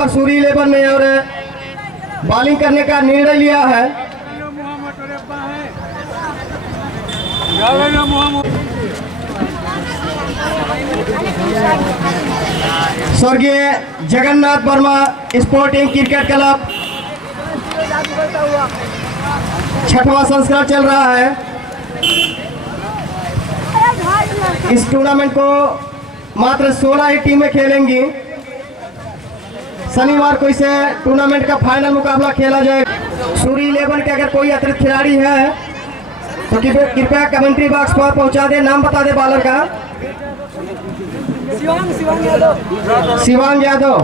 पर सूरी 11 में और बॉलिंग करने का निर्णय लिया है। स्वर्गीय Jagannath Verma sporting cricket club 6वां संस्करण चल रहा है। इस टूर्नामेंट को मात्र 16 ही टीमें खेलेंगी। शनिवार को इसे टूर्नामेंट का फाइनल मुकाबला खेला जाएगा। सूरी 11 के अगर कोई अतिरिक्त खिलाड़ी है तो कृपया कमेंट्री बॉक्स पर पहुंचा दे, नाम बता दे बॉलर का। शिवांग यादव।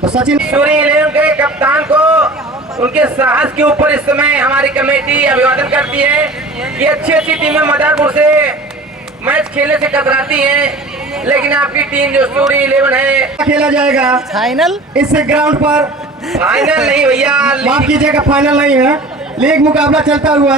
तो सचिन सूरी 11 के कप्तान को उनके साहस के ऊपर इस समय हमारी कमेटी अभिवादन करती है कि अच्छी टीमें मदारपुर से मैच खेलने से कतराती हैं, लेकिन आपकी टीम जो सूरी 11 है खेला जाएगा फाइनल इस ग्राउंड पर। फाइनल नहीं भैया, माफ कीजिएगा, फाइनल नहीं है, लीग मुकाबला चलता हुआ।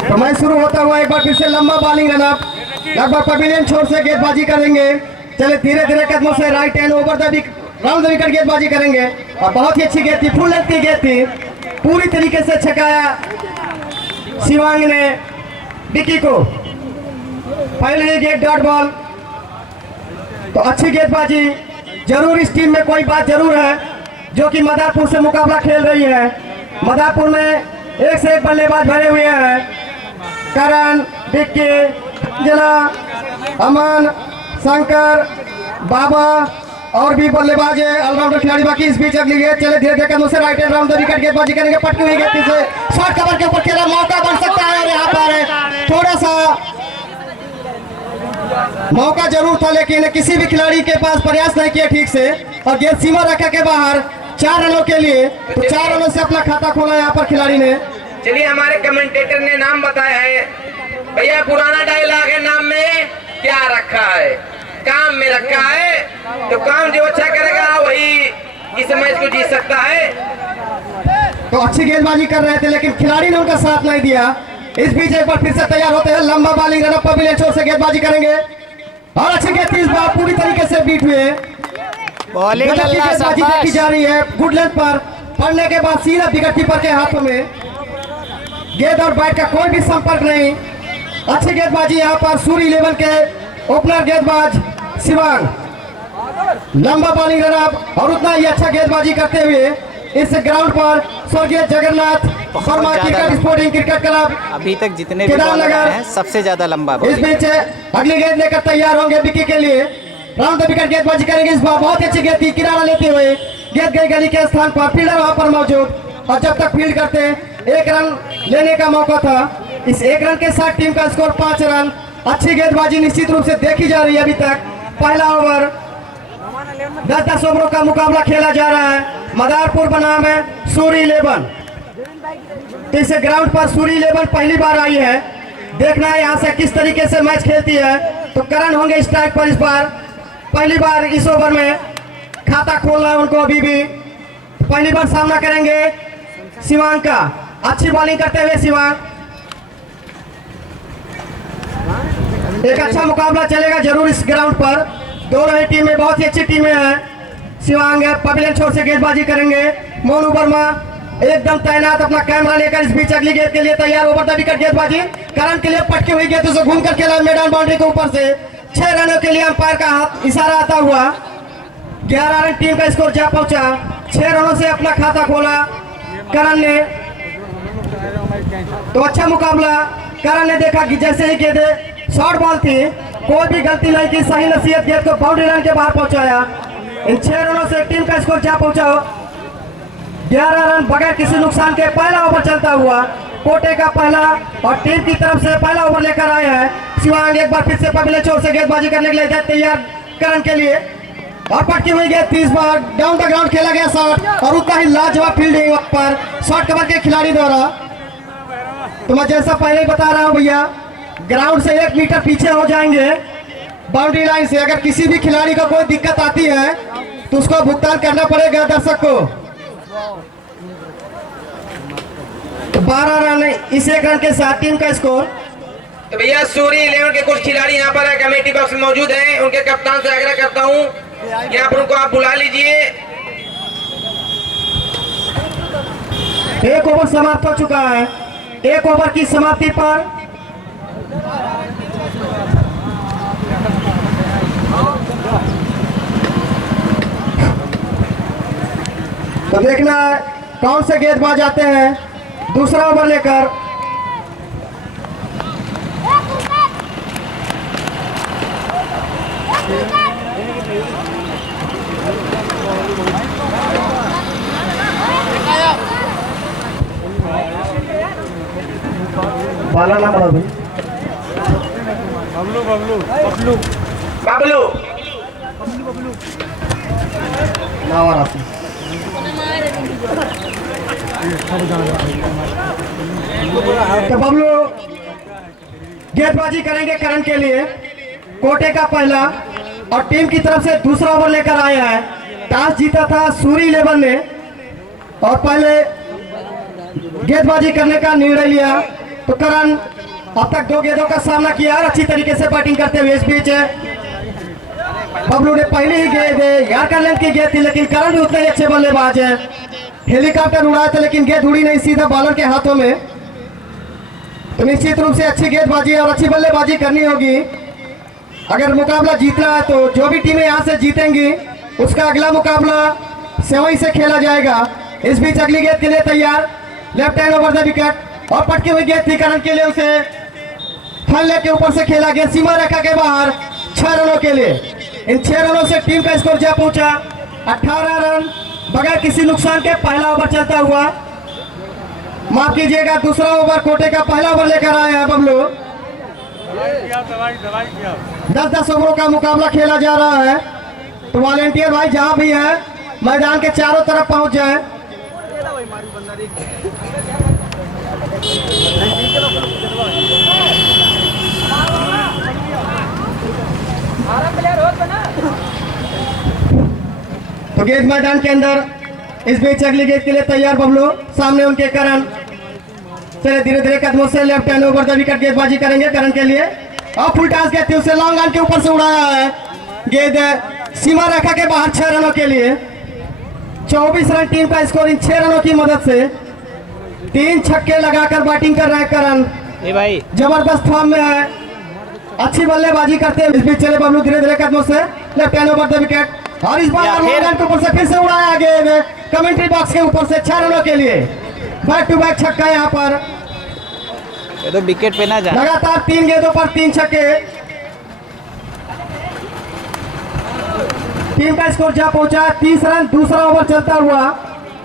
तो मैच शुरू होता हुआ एक बार फिर से लंबा बॉलिंग रनअप, लगभग पवेलियन छोर से गेंदबाजी करेंगे। चले धीरे धीरे कदमों से right hand over the round the wicket गेंदबाजी करेंगे और बहुत ही अच्छी गेंद थी, फुल लेंथ की गेंद थी, पूरी तरीके से छकाया शिवांग ने विकी को। पहले गेंद डॉट बॉल। तो अच्छी गेंदबाजी। जरूर इस टीम में कोई बात जरूर है जो कि मदारपुर से मुकाबला खेल रही है। मदारपुर में एक से एक बल्लेबाज भरे हुए हैं। करण, विक्की, जिला, अमन, शंकर, बाबा और भी बल्लेबाज है, ऑलराउंडर खिलाड़ी बाकी। इस बीच अगली गेंद चले धीरे धीरे कदमों से right hand round the wicket गेंदबाजी करेंगे। पटकी हुई गेंद से शॉर्ट कवर के ऊपर खेला, मौका बन सकता है और यहाँ पर थोड़ा सा मौका जरूर था, लेकिन किसी भी खिलाड़ी के पास प्रयास नहीं किया ठीक से और गेंद सीमा रेखा के बाहर 4 रनों के लिए। तो 4 रनों से अपना खाता खोला यहाँ पर खिलाड़ी ने। चलिए हमारे कमेंटेटर ने नाम बताया है भैया, पुराना डायलॉग है, नाम में क्या रखा है, काम में रखा है। तो काम जो अच्छा करेगा वही इस मैच को जीत सकता है। तो अच्छी गेंदबाजी कर रहे थे लेकिन खिलाड़ी ने उनका साथ नहीं दिया। इस बीच एक बार फिर से तैयार होते हैं, लंबा बॉलिंग रनअप पवेलियन छोर से गेंदबाजी करेंगे और अच्छी गेंद थी, इस बार पूरी तरीके से बीट हुए। बॉलिंग गेंदबाजी देखी जा रही है, गुड लेंथ पर पड़ने के बाद सीधा विकेट कीपर के हाथों में। गेंद और बैट का कोई भी संपर्क नहीं। अच्छी गेंदबाजी यहाँ पर सूरी 11 के ओपनर गेंदबाज शिवांग। लंबा बॉलिंग रनअप और उतना ही अच्छा गेंदबाजी करते हुए इस ग्राउंड पर स्वर्गीय Jagannath Verma cricket sporting cricket club अभी तक जितने भी बॉलर हैं सबसे ज्यादा लंबा इस बीच अगली गेंद लेकर तैयार होंगे विकी के लिए। राउंड द विकेट गेंदबाजी करेंगे। इस बार बहुत अच्छी गेंद थी, किनारा लेते हुए गेंद गई गली के स्थान पर, फील्डर वहां पर मौजूद और जब तक फील्ड करते 1 रन लेने का मौका था। इस 1 रन के साथ टीम का स्कोर 5 रन। अच्छी गेंदबाजी निश्चित रूप से देखी जा रही है। अभी तक पहला ओवर 10-10 ओवरों का मुकाबला खेला जा रहा है। मदारपुर बनाम है सूरी 11। तो इस ग्राउंड पर सूरी 11 पहली बार आई है। देखना है यहाँ से किस तरीके से मैच खेलती है। तो करण होंगे स्ट्राइक पर इस बार, पहली बार इस ओवर में खाता खोलना है उनको। अभी भी पहली बार सामना करेंगे शिवांग का। अच्छी बॉलिंग करते हुए शिवांग, एक अच्छा मुकाबला चलेगा जरूर इस ग्राउंड पर। दोनों ही टीमें बहुत ही अच्छी टीमें हैं। शिवांग पवेलियन छोर से गेंदबाजी करेंगे। मोनू वर्मा एकदम तैनात अपना कैमरा लेकर इस बीच अगली गेंद के लिए तैयार। ओवर द विकेट गेंदबाजी करण के लिए पटकी हुई गेंद से घूम कर खेला मैदान बाउंड्री के ऊपर से। 6 रनों के लिए अंपायर का हाथ इशारा आता हुआ 11 रन टीम का स्कोर जा पहुंचा। 6 रनों से अपना खाता खोला करण ने। तो अच्छा मुकाबला। करण ने देखा कि जैसे ही गेंद शॉर्ट बॉल थी, कोई भी गलती नहीं की, सही नसीहत गेंद को बाउंड्री लाइन के बाहर पहुंचाया। इन 6 रनों से टीम का स्कोर जा पहुंचा 11 रन बगैर किसी नुकसान के। पहला ओवर चलता हुआ कोटे का पहला और टीम की तरफ से पहला ओवर लेकर आए हैं शिवांग। एक बार फिर से पवेलियन छोर से गेंदबाजी करने के लिए तैयार करण के लिए और पटकी हुई गेंद 30 बार डाउन द ग्राउंड खेला गया शॉट और उतना ही लाजवाब फील्डिंग पर शॉर्ट कवर के खिलाड़ी द्वारा। तो मैं जैसा पहले ही बता रहा हूं भैया, ग्राउंड से 1 मीटर पीछे हो जाएंगे बाउंड्री लाइन से। अगर किसी भी खिलाड़ी को कोई दिक्कत आती है तो उसको भुगतान करना पड़ेगा दर्शक को। तो 12 रन इस 1 रन के साथ टीम का स्कोर तो भैया सूरी 11 के कुछ खिलाड़ी यहाँ पर कमेटी बॉक्स में मौजूद हैं। उनके कप्तान से आग्रह करता हूँ यहाँ पर उनको आप बुला लीजिए। एक ओवर समाप्त हो चुका है। एक ओवर की समाप्ति पर तो देखना है कौन से गेंदबाज आते हैं दूसरा ओवर लेकर। बाला ना बाबू बबलू बबलू बबलू बाबलू ना आ रहा था। तो बबलू गेंदबाजी करेंगे करण के लिए। कोटे का पहला और टीम की तरफ से दूसरा ओवर लेकर आया है। टॉस जीता था सूरी 11 ने और पहले गेंदबाजी करने का निर्णय लिया। तो करण अब तक 2 गेंदों का सामना किया और अच्छी तरीके से बैटिंग करते हुए इस बीच बबलू ने पहली ही गेंद यार्कर लेंथ की गेंद थी, लेकिन करण भी उतने ही अच्छे बल्लेबाज हैं। हेलीकॉप्टर उड़ाया था लेकिन गेंद उड़ी नहीं, सीधा बॉलर के हाथों में। तो निश्चित रूप से अच्छी गेंदबाजी और अच्छी बल्लेबाजी करनी होगी अगर मुकाबला जीतना है। तो जो भी टीमें यहाँ से जीतेंगी उसका अगला मुकाबला सेवई से खेला जाएगा। इस बीच अगली गेंद के लिए तैयार, left hand over the wicket और पटकी हुई गेंद थी करण के लिए। उसे फल्ले के ऊपर से खेला गया सीमा रेखा के बाहर 6 रनों के लिए। इन 6 रनों से टीम का स्कोर जा पहुंचा 18 रन बगैर किसी नुकसान के। पहला ओवर चलता हुआ, माफ कीजिएगा दूसरा ओवर कोटे का पहला ओवर लेकर आया है बबलू। 10-10 ओवरों का मुकाबला खेला जा रहा है। तो वॉलेंटियर भाई जहां भी है मैदान के चारों तरफ पहुंच जाए। तो गेंद मैदान के अंदर, इस बीच अगली गेंद के लिए तैयार बबलू। सामने उनके करण, चले धीरे धीरे कदमों से left hand over the wicket गेंदबाजी करेंगे करण के लिए। और फुल टॉस गेंद थी, उसे लॉन्ग ऑन के ऊपर से उड़ाया है। गेंद सीमा रेखा के बाहर 6 रनों के लिए। 24 रन टीम का स्कोर इन 6 रनों की मदद से। 3 छक्के लगाकर बैटिंग कर रहे हैं करण, भाई जबरदस्त फॉर्म में है, अच्छी बल्लेबाजी करते हैं। इस बीच चले बबलू धीरे धीरे कदमों से left hand over the wicket और इस बार लॉन्ग ऑन के ऊपर से फिर से उड़ाया गेंद कमेंट्री बॉक्स के ऊपर से 6 रनों के लिए। बैक टू बैक छक्का यहाँ पर, ये तो विकेट पे ना जा। लगातार 3 गेंदों पर 3 छक्के। टीम का स्कोर जा पहुंचा 30 रन। दूसरा ओवर चलता हुआ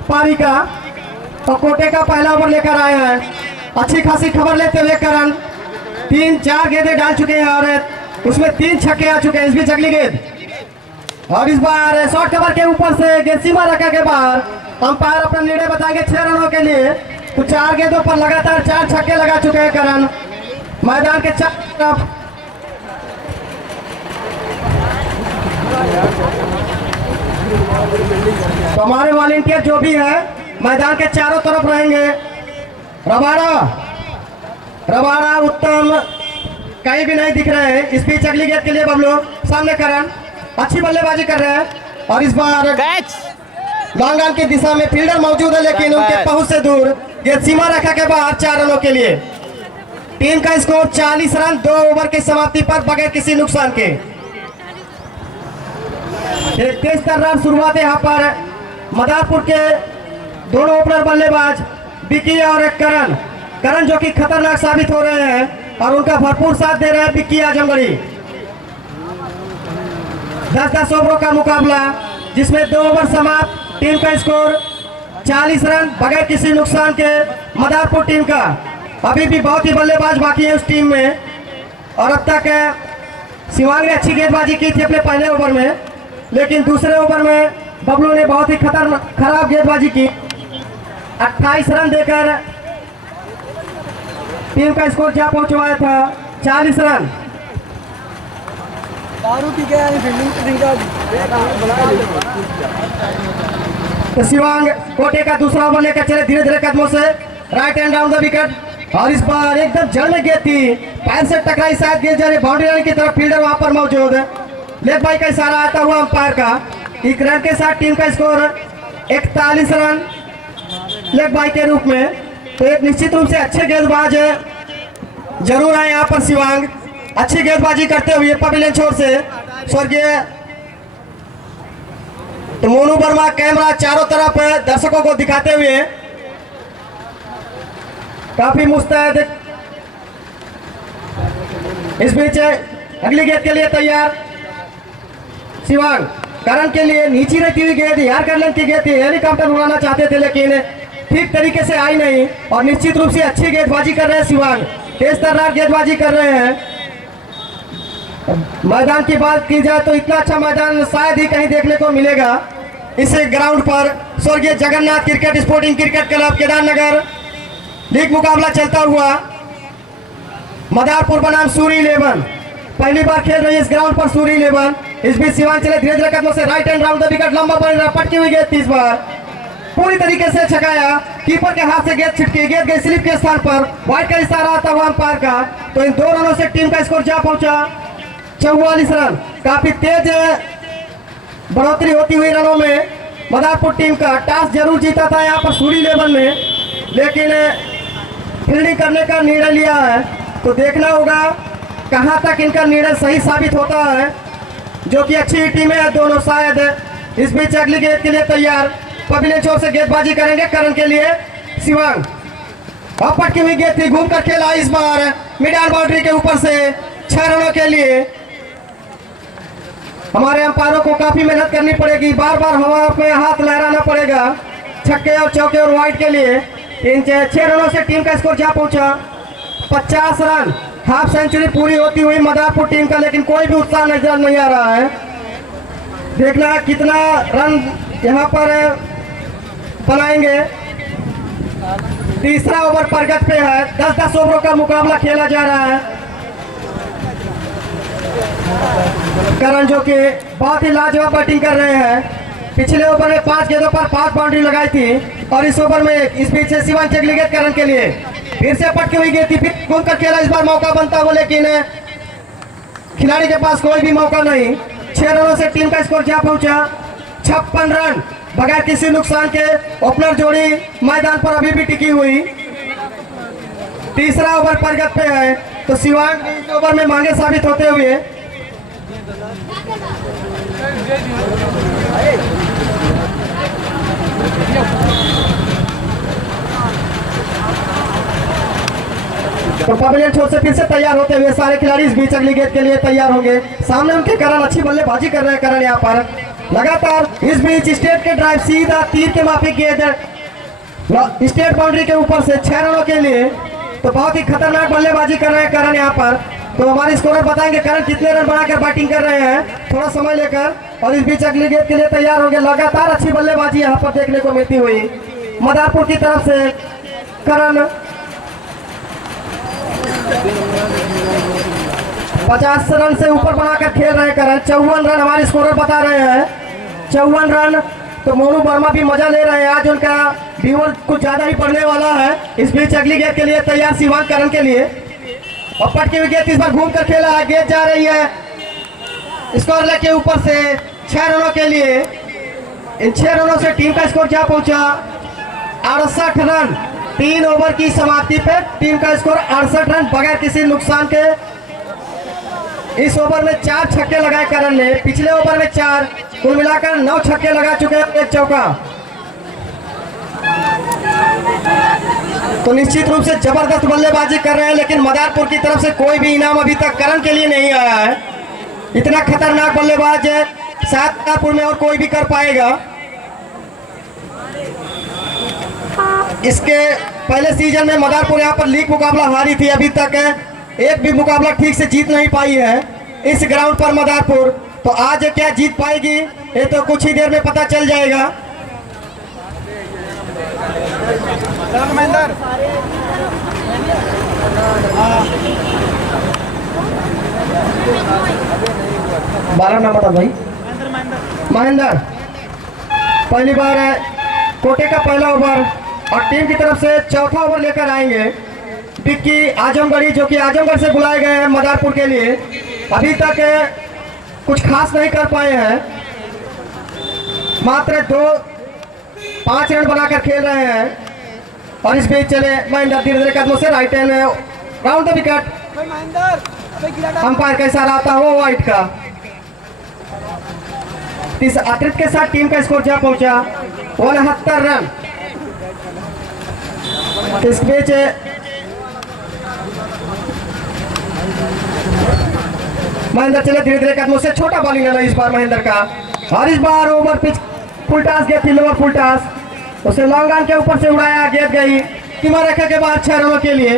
पारी का और कोटे का पहला ओवर लेकर आया है। अच्छी खासी खबर लेते हुए करण 3-4 गेंदें डाल चुके हैं और उसमें 3 छक्के आ चुके हैं। इस बीच अगली गेंद और इस बार शॉर्ट कवर के ऊपर से गेंद सीमा रेखा के बाहर। अंपायर अपना निर्णय बताएंगे 6 रनों के लिए। तो 4 गेंदों पर लगातार 4 छक्के लगा चुके हैं करण मैदान के चारों तरफ। तो हमारे वॉलेंटियर जो भी है मैदान के चारों तरफ रहेंगे। रबाड़ा उत्तम कहीं भी नहीं दिख रहे हैं। इस बीच अगली गेंद के लिए बबलू, सामने करण अच्छी बल्लेबाजी कर रहे हैं और इस बार कैच लॉन्ग ऑन की दिशा में फील्डर मौजूद है लेकिन उनके पहुंच से दूर। गेंद सीमा रेखा के बाहर 4 रनों के लिए। टीम का स्कोर 40 रन 2 ओवर की समाप्ति पर बगैर किसी नुकसान के। एक तेज तर्रार शुरुआत यहाँ पर मदारपुर के दोनों ओपनर बल्लेबाज बिक्की और करण जो कि खतरनाक साबित हो रहे हैं और उनका भरपूर साथ दे रहे हैं बिक्की आजमगढ़ी। 10-10 ओवरों का मुकाबला जिसमें 2 ओवर समाप्त। टीम का स्कोर 40 रन बगैर किसी नुकसान के। मदारपुर टीम का अभी भी बहुत ही बल्लेबाज बाकी है उस टीम में और अब तक शिवांग ने अच्छी गेंदबाजी की थी अपने पहले ओवर में, लेकिन दूसरे ओवर में बबलू ने बहुत ही खराब गेंदबाजी की। 28 रन देकर टीम का स्कोर जा पहुंचवाया था 40 रन। तो शिवांग कोटे का दूसरा ओवर लेकर चले धीरे धीरे कदमों से right hand down the wicket और इस बार एकदम जड़ में गेंद थी, पैर से टकराई, शायद गेंद जा रही बाउंड्री लाइन की तरफ। फील्डर वहां पर मौजूद है। लेग बाई का इशारा आता हुआ अंपायर का। एक रन के साथ टीम का स्कोर 41 रन लेग बाई के रूप में। तो एक निश्चित रूप से अच्छे गेंदबाज जरूर आए यहाँ पर शिवांग, अच्छी गेंदबाजी करते हुए पवेलियन छोर से स्वर्गीय तो मोनू वर्मा कैमरा चारों तरफ दर्शकों को दिखाते हुए काफी मुस्तैद। इस बीच अगली गेंद के लिए तैयार शिवांग। करण के लिए नीचे रहती हुई गेंद, यार कर की गेंद थी, हेलीकॉप्टर उड़ाना चाहते थे लेकिन ठीक तरीके से आई नहीं। और निश्चित रूप से अच्छी गेंदबाजी कर रहे हैं शिवांग, तेज तर्रार गेंदबाजी कर रहे हैं। मैदान की बात की जाए तो इतना अच्छा मैदान शायद ही कहीं देखने को मिलेगा। इस ग्राउंड पर स्वर्गीय Jagannath cricket sporting cricket club Kedarnagar league मुकाबला चलता हुआ। मदारपुर बनाम सूरी 11 पहली बार खेल रही है इस ग्राउंड पर सूरी 11। इस बीच शिवांग चले धीरे धीरे कदमों से right hand round the wicket, लंबा बन रहा, पटकी हुई गेंद 30 बार पूरी तरीके से छकाया। कीपर के हाथ से गेंद छिटकी, गेंद गई स्लिप के स्थान पर। वाइड का इशारा आता हुआ अंपायर का। तो इन 2 रनों से टीम का स्कोर जा पहुंचा 44 रन। काफी तेज बढ़ोतरी होती हुई रनों में मदारपुर टीम का। टॉस जरूर जीता था यहाँ पर सूरी 11 में, लेकिन फील्डिंग करने का निर्णय लिया है। तो देखना होगा कहां तक इनका निर्णय सही साबित होता है, जो कि अच्छी टीमें हैं दोनों शायद। इस बीच अगली गेंद के लिए तैयार पवेलियन छोर से गेंदबाजी करेंगे करण के लिए शिवांग। पटकी हुई गेंद थी, घूमकर खेला इस बार मिड ऑन बाउंड्री के ऊपर से 6 रनों के लिए। हमारे अंपायरों को काफी मेहनत करनी पड़ेगी, बार बार हवा में हाथ लहराना पड़ेगा छक्के और चौके और वाइड के लिए। इन 6 रनों से टीम का स्कोर जा पहुंचा 50 रन। हाफ सेंचुरी पूरी होती हुई मदारपुर टीम का, लेकिन कोई भी उत्साह नजर नहीं आ रहा है। देखना कितना रन यहाँ पर बनाएंगे। तीसरा ओवर प्रगति पे है, 10-10 ओवरों का मुकाबला खेला जा रहा है। करण जो कि बहुत ही लाजवाब बैटिंग कर रहे हैं। पिछले ओवर में 5 गेंदों पर 5 बाउंड्री लगाई थी और इस ओवर में इस बीच से शिवांग की अगली गेंद करण के लिए फिर से पटकी हुई गेंद थी, फिर घूमकर खेला। इस बार मौका बनता हुआ, लेकिन खिलाड़ी के पास कोई भी मौका नहीं। 6 रनों से टीम का स्कोर जा पहुंचा 56 रन बगैर किसी नुकसान के। ओपनर जोड़ी मैदान पर अभी भी टिकी हुई। तीसरा ओवर प्रगति पे है, तो शिवांग इस ओवर में मांगे साबित होते हुए तो पवेलियन छोर से फिर से तैयार होते हुए सारे खिलाड़ी इस बीच अगली गेंद के लिए तैयार होंगे। सामने उनके करण अच्छी बल्लेबाजी कर रहे हैं। करण यहाँ पर लगातार इस बीच स्टेट के ड्राइव सीधा तीर के माफिक गेंद स्टेट बाउंड्री के ऊपर से 6 रनों के लिए। तो बहुत ही खतरनाक बल्लेबाजी कर रहे हैं करण यहाँ पर। तो हमारे स्कोरर बताएंगे करण कितने रन बनाकर बैटिंग कर रहे हैं थोड़ा समय लेकर। और इस बीच अगली गेंद के लिए तैयार होंगे। लगातार अच्छी बल्लेबाजी यहाँ पर देखने को मिलती हुई मदारपुर की तरफ से। करण 50 रन से ऊपर बनाकर खेल रहे हैं करण। 54 रन हमारे स्कोरर बता रहे हैं, 54 रन। तो मोनू वर्मा भी मजा ले रहे हैं, आज उनका व्यूअर कुछ ज्यादा ही पड़ने वाला है। इस बीच अगली गेंद के लिए तैयार शिवांग करण के लिए। और पटकी हुई गेंद इस बार घूम कर खेला है, गेंद जा रही है स्कोर के ऊपर से 6 रनों के लिए। इन 6 रनों से टीम का स्कोर क्या पहुंचा 68 रन। 3 ओवर की समाप्ति पे टीम का स्कोर 68 रन बगैर किसी नुकसान के। इस ओवर में 4 छक्के लगाए करण ने, पिछले ओवर में 4, कुल मिलाकर 9 छक्के लगा चुके हैं, 1 चौका। तो निश्चित रूप से जबरदस्त बल्लेबाजी कर रहे हैं, लेकिन मदारपुर की तरफ से कोई भी इनाम अभी तक करण के लिए नहीं आया है। इतना खतरनाक बल्लेबाज है शायद मदारपुर में और कोई भी कर पाएगा। इसके पहले सीजन में मदारपुर यहाँ पर लीग मुकाबला हारी थी, अभी तक एक भी मुकाबला ठीक से जीत नहीं पाई है इस ग्राउंड पर मदारपुर। तो आज क्या जीत पाएगी ये तो कुछ ही देर में पता चल जाएगा। बारह नाम बता भाई। महेंद्र पहली बार है, कोटे का पहला ओवर और टीम की तरफ से चौथा ओवर लेकर आएंगे। विक्की आजमगढ़ी, जो कि आजमगढ़ से बुलाए गए हैं मदारपुर के लिए, अभी तक कुछ खास नहीं कर पाए हैं। मात्र 5 रन बनाकर खेल रहे हैं। और इस बीच चले महेंद्र धीरे धीरे कदमों से right hand round the wicket. Umpire का इशारा आता हुआ वाइट का। इस अतिरिक्त के साथ टीम का स्कोर जा पहुंचा 69 रन। इस बीच महेंद्र चले धीरे धीरे कदमों से, छोटा बॉलिंग है इस बार महेंद्र का। और इस बार ओवर पिच फुल टॉस गेंद थी, लोअर फुल टॉस, उसे लॉन्ग ऑन के ऊपर से उड़ाया, गेंद गई सीमा रेखा के बाद 6 रनों के लिए।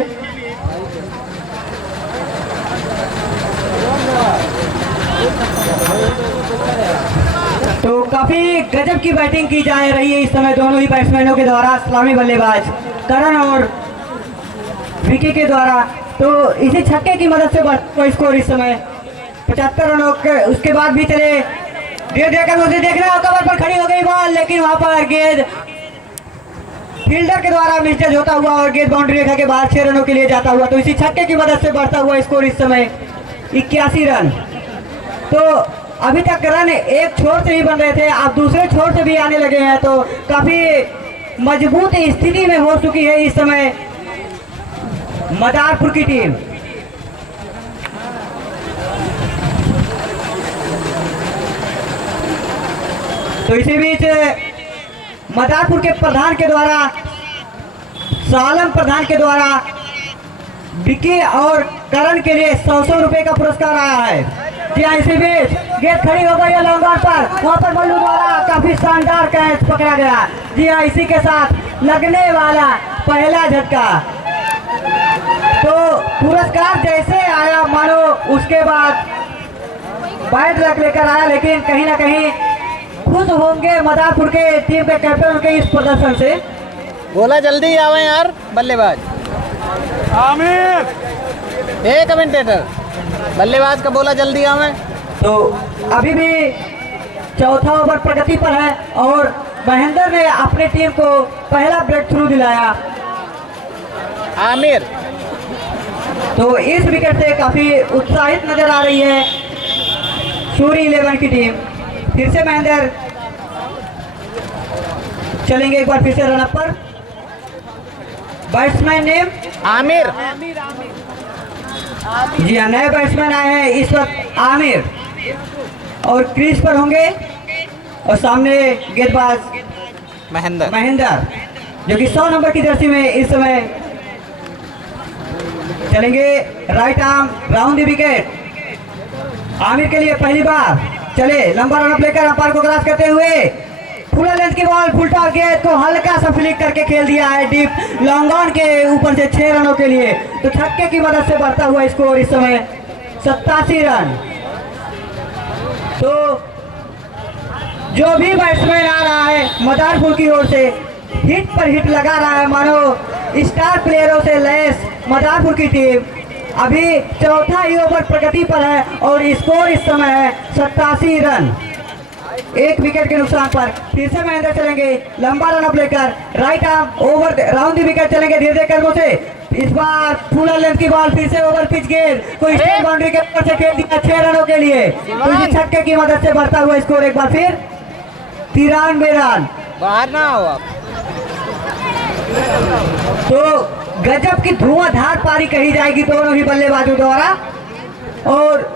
तो काफी गजब की बैटिंग की जा रही है इस समय दोनों ही बैट्समैनों के द्वारा, सलामी बल्लेबाज करण और विकी के द्वारा। तो इसी छक्के की मदद से स्कोर इस समय 75 रनों के। उसके बाद भी चले धीरे धीरे कर मुझे देख रहे हो, कवर पर खड़ी हो गई बॉल, लेकिन वहां पर गेंद फील्डर के द्वारा मिसजज होता हुआ और गेंद बाउंड्री रेखा के बाहर 6 रनों के लिए जाता हुआ। तो इसी छक्के की मदद से बढ़ता हुआ स्कोर इस समय 81 रन। तो अभी तक रन एक छोर से ही बन रहे थे, अब दूसरे छोर से भी आने लगे हैं। तो काफी मजबूत स्थिति में हो चुकी है इस समय मदारपुर की टीम। तो इसी बीच मदारपुर के प्रधान के द्वारा, सालम प्रधान के द्वारा विकी और करण के लिए 100 रुपए का पुरस्कार आया है। जी हाँ, इसी बीच गेंद खड़ी हो गई है लॉन्ग ऑन पर, वहां पर मल्लू द्वारा काफी शानदार कैच पकड़ा गया। जी हाँ, इसी के साथ लगने वाला पहला झटका। तो पुरस्कार जैसे आया मानो उसके बाद बैट रख लेकर आया, लेकिन कहीं ना कहीं खुश होंगे मदारपुर के टीम के कैप्टन के इस प्रदर्शन से। बोला जल्दी आवे यार बल्लेबाज। आमिर कमेंटेटर बल्लेबाज का बोला जल्दी आवे। तो अभी भी चौथा ओवर प्रगति पर है और महेंद्र ने अपनी टीम को पहला ब्रेक थ्रू दिलाया। आमिर तो इस विकेट से काफी उत्साहित नजर आ रही है सूरी 11 की टीम। फिर से महेंद्र चलेंगे एक बार फिर से रनअप पर। Batsman name Aamir. जी हाँ, नए बैट्समैन आए हैं इस वक्त आमिर, और क्रीज पर होंगे और सामने गेंदबाज महेंद्र जो कि 100 नंबर की जर्सी में इस समय चलेंगे। Right arm round the wicket Aamir के लिए पहली बार। चले लंबा रन लेकर अंपायर को क्रॉस करते हुए फुल लेंथ की बॉल, फुलटा गेंद को हल्का सा फ्लिक करके खेल दिया है डीप लॉन्ग ऑन के ऊपर से 6 रनों के लिए। तो छक्के की मदद से बढ़ता हुआ स्कोर इस समय 87 रन। तो जो भी बैट्समैन आ रहा है मदारपुर की ओर से हिट पर हिट लगा रहा है, मानो स्टार प्लेयरों से लैस मदारपुर की टीम। अभी चौथा ही ओवर प्रगति पर है और स्कोर इस समय है 87 रन। एक विकेट के नुकसान पर फिर से महेंद्र चलेंगे लंबा रन अप लेकर। Right arm over round the wicket चलेंगे धीरे धीरे कदमों से। इस बार फुल लेंथ की बॉल, फिर से ओवर पिच गेंद को स्ट्रेट बाउंड्री के ऊपर से खेल दिया 6 रनों के लिए। तो इसी छक्के की मदद से बढ़ता हुआ स्कोर एक बार फिर 93 रन। बाहर ना हो आप। तो गजब की धुआंधार पारी कही जाएगी दोनों ही बल्लेबाजों द्वारा। और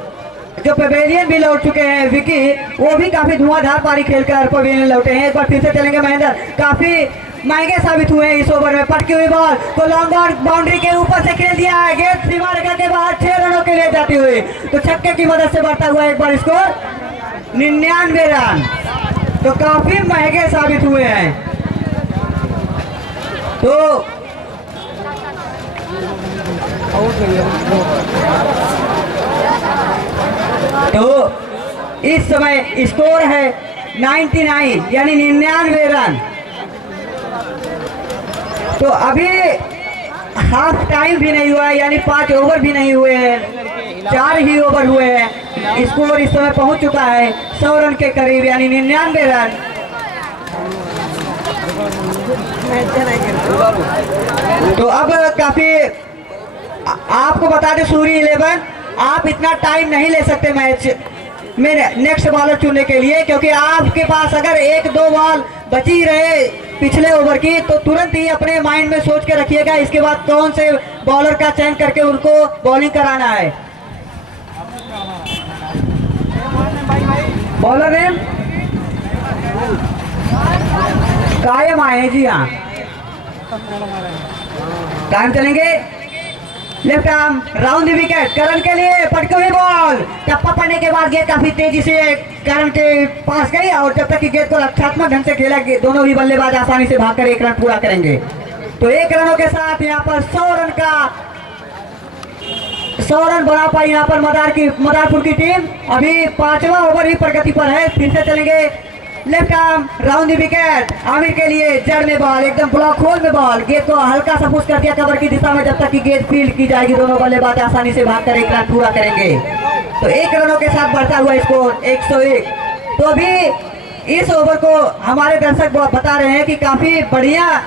जो पवेलियन भी लौट चुके हैं विकी, वो भी काफी धुआंधार पारी खेलकर पवेलियन लौटे हैं। एक बार फिर से चलेंगे महेंद्र, काफी महंगे साबित हुए हैं इस ओवर में। पटकी हुई बॉल को लॉन्ग ऑन बाउंड्री के ऊपर से खेल दिया है, गेंद सीमा रेखा के बाहर 6 रनों के लिए जाती हुई। तो छक्के की मदद से बढ़ता हुआ एक बार स्कोर 99 रन। तो काफी महंगे साबित हुए हैं। तो इस समय स्कोर है 99 यानी 99 रन। तो अभी हाफ टाइम भी नहीं हुआ है, यानी 5 ओवर भी नहीं हुए हैं, 4 ही ओवर हुए हैं। स्कोर इस समय पहुंच चुका है 100 रन के करीब यानी 99 रन। तो अब काफी आपको बता दें सूरी 11, आप इतना टाइम नहीं ले सकते मैच में नेक्स्ट बॉलर चुनने के लिए, क्योंकि आपके पास अगर 1-2 बॉल बची रहे पिछले ओवर की तो तुरंत ही अपने माइंड में सोच के रखिएगा इसके बाद कौन से बॉलर का चयन करके उनको बॉलिंग कराना है। बॉलर नेम कायम आए हैं, जी हाँ टाइम चलेंगे। Left arm round the wicket, Karan के लिए पटकी हुई बॉल, टप्पा पड़ने के बाद गेंद काफी तेजी से करण के पास गई और जब तक कि गेंद को रक्षात्मक ढंग से खेला दोनों ही बल्लेबाज आसानी से भागकर 1 रन पूरा करेंगे। तो 1 रनों के साथ यहाँ पर 100 रन बना पाई यहाँ पर मदारपुर की टीम। अभी 5वां ओवर ही प्रगति पर है। फिर से चलेंगे left arm round the wicket, Aamir के लिए जड़ में बॉल, एकदम ब्लॉक होल में बॉल, गेंद को हल्का सा पुश कर दिया कवर की दिशा में। जब तक कि गेंद फील्ड की जाएगी दोनों बल्लेबाज आसानी से भागकर 1 रन पूरा करेंगे। तो 1 रनों के साथ बढ़ता हुआ स्कोर 101। तो अभी इस ओवर को हमारे दर्शक बता रहे हैं कि काफी बढ़िया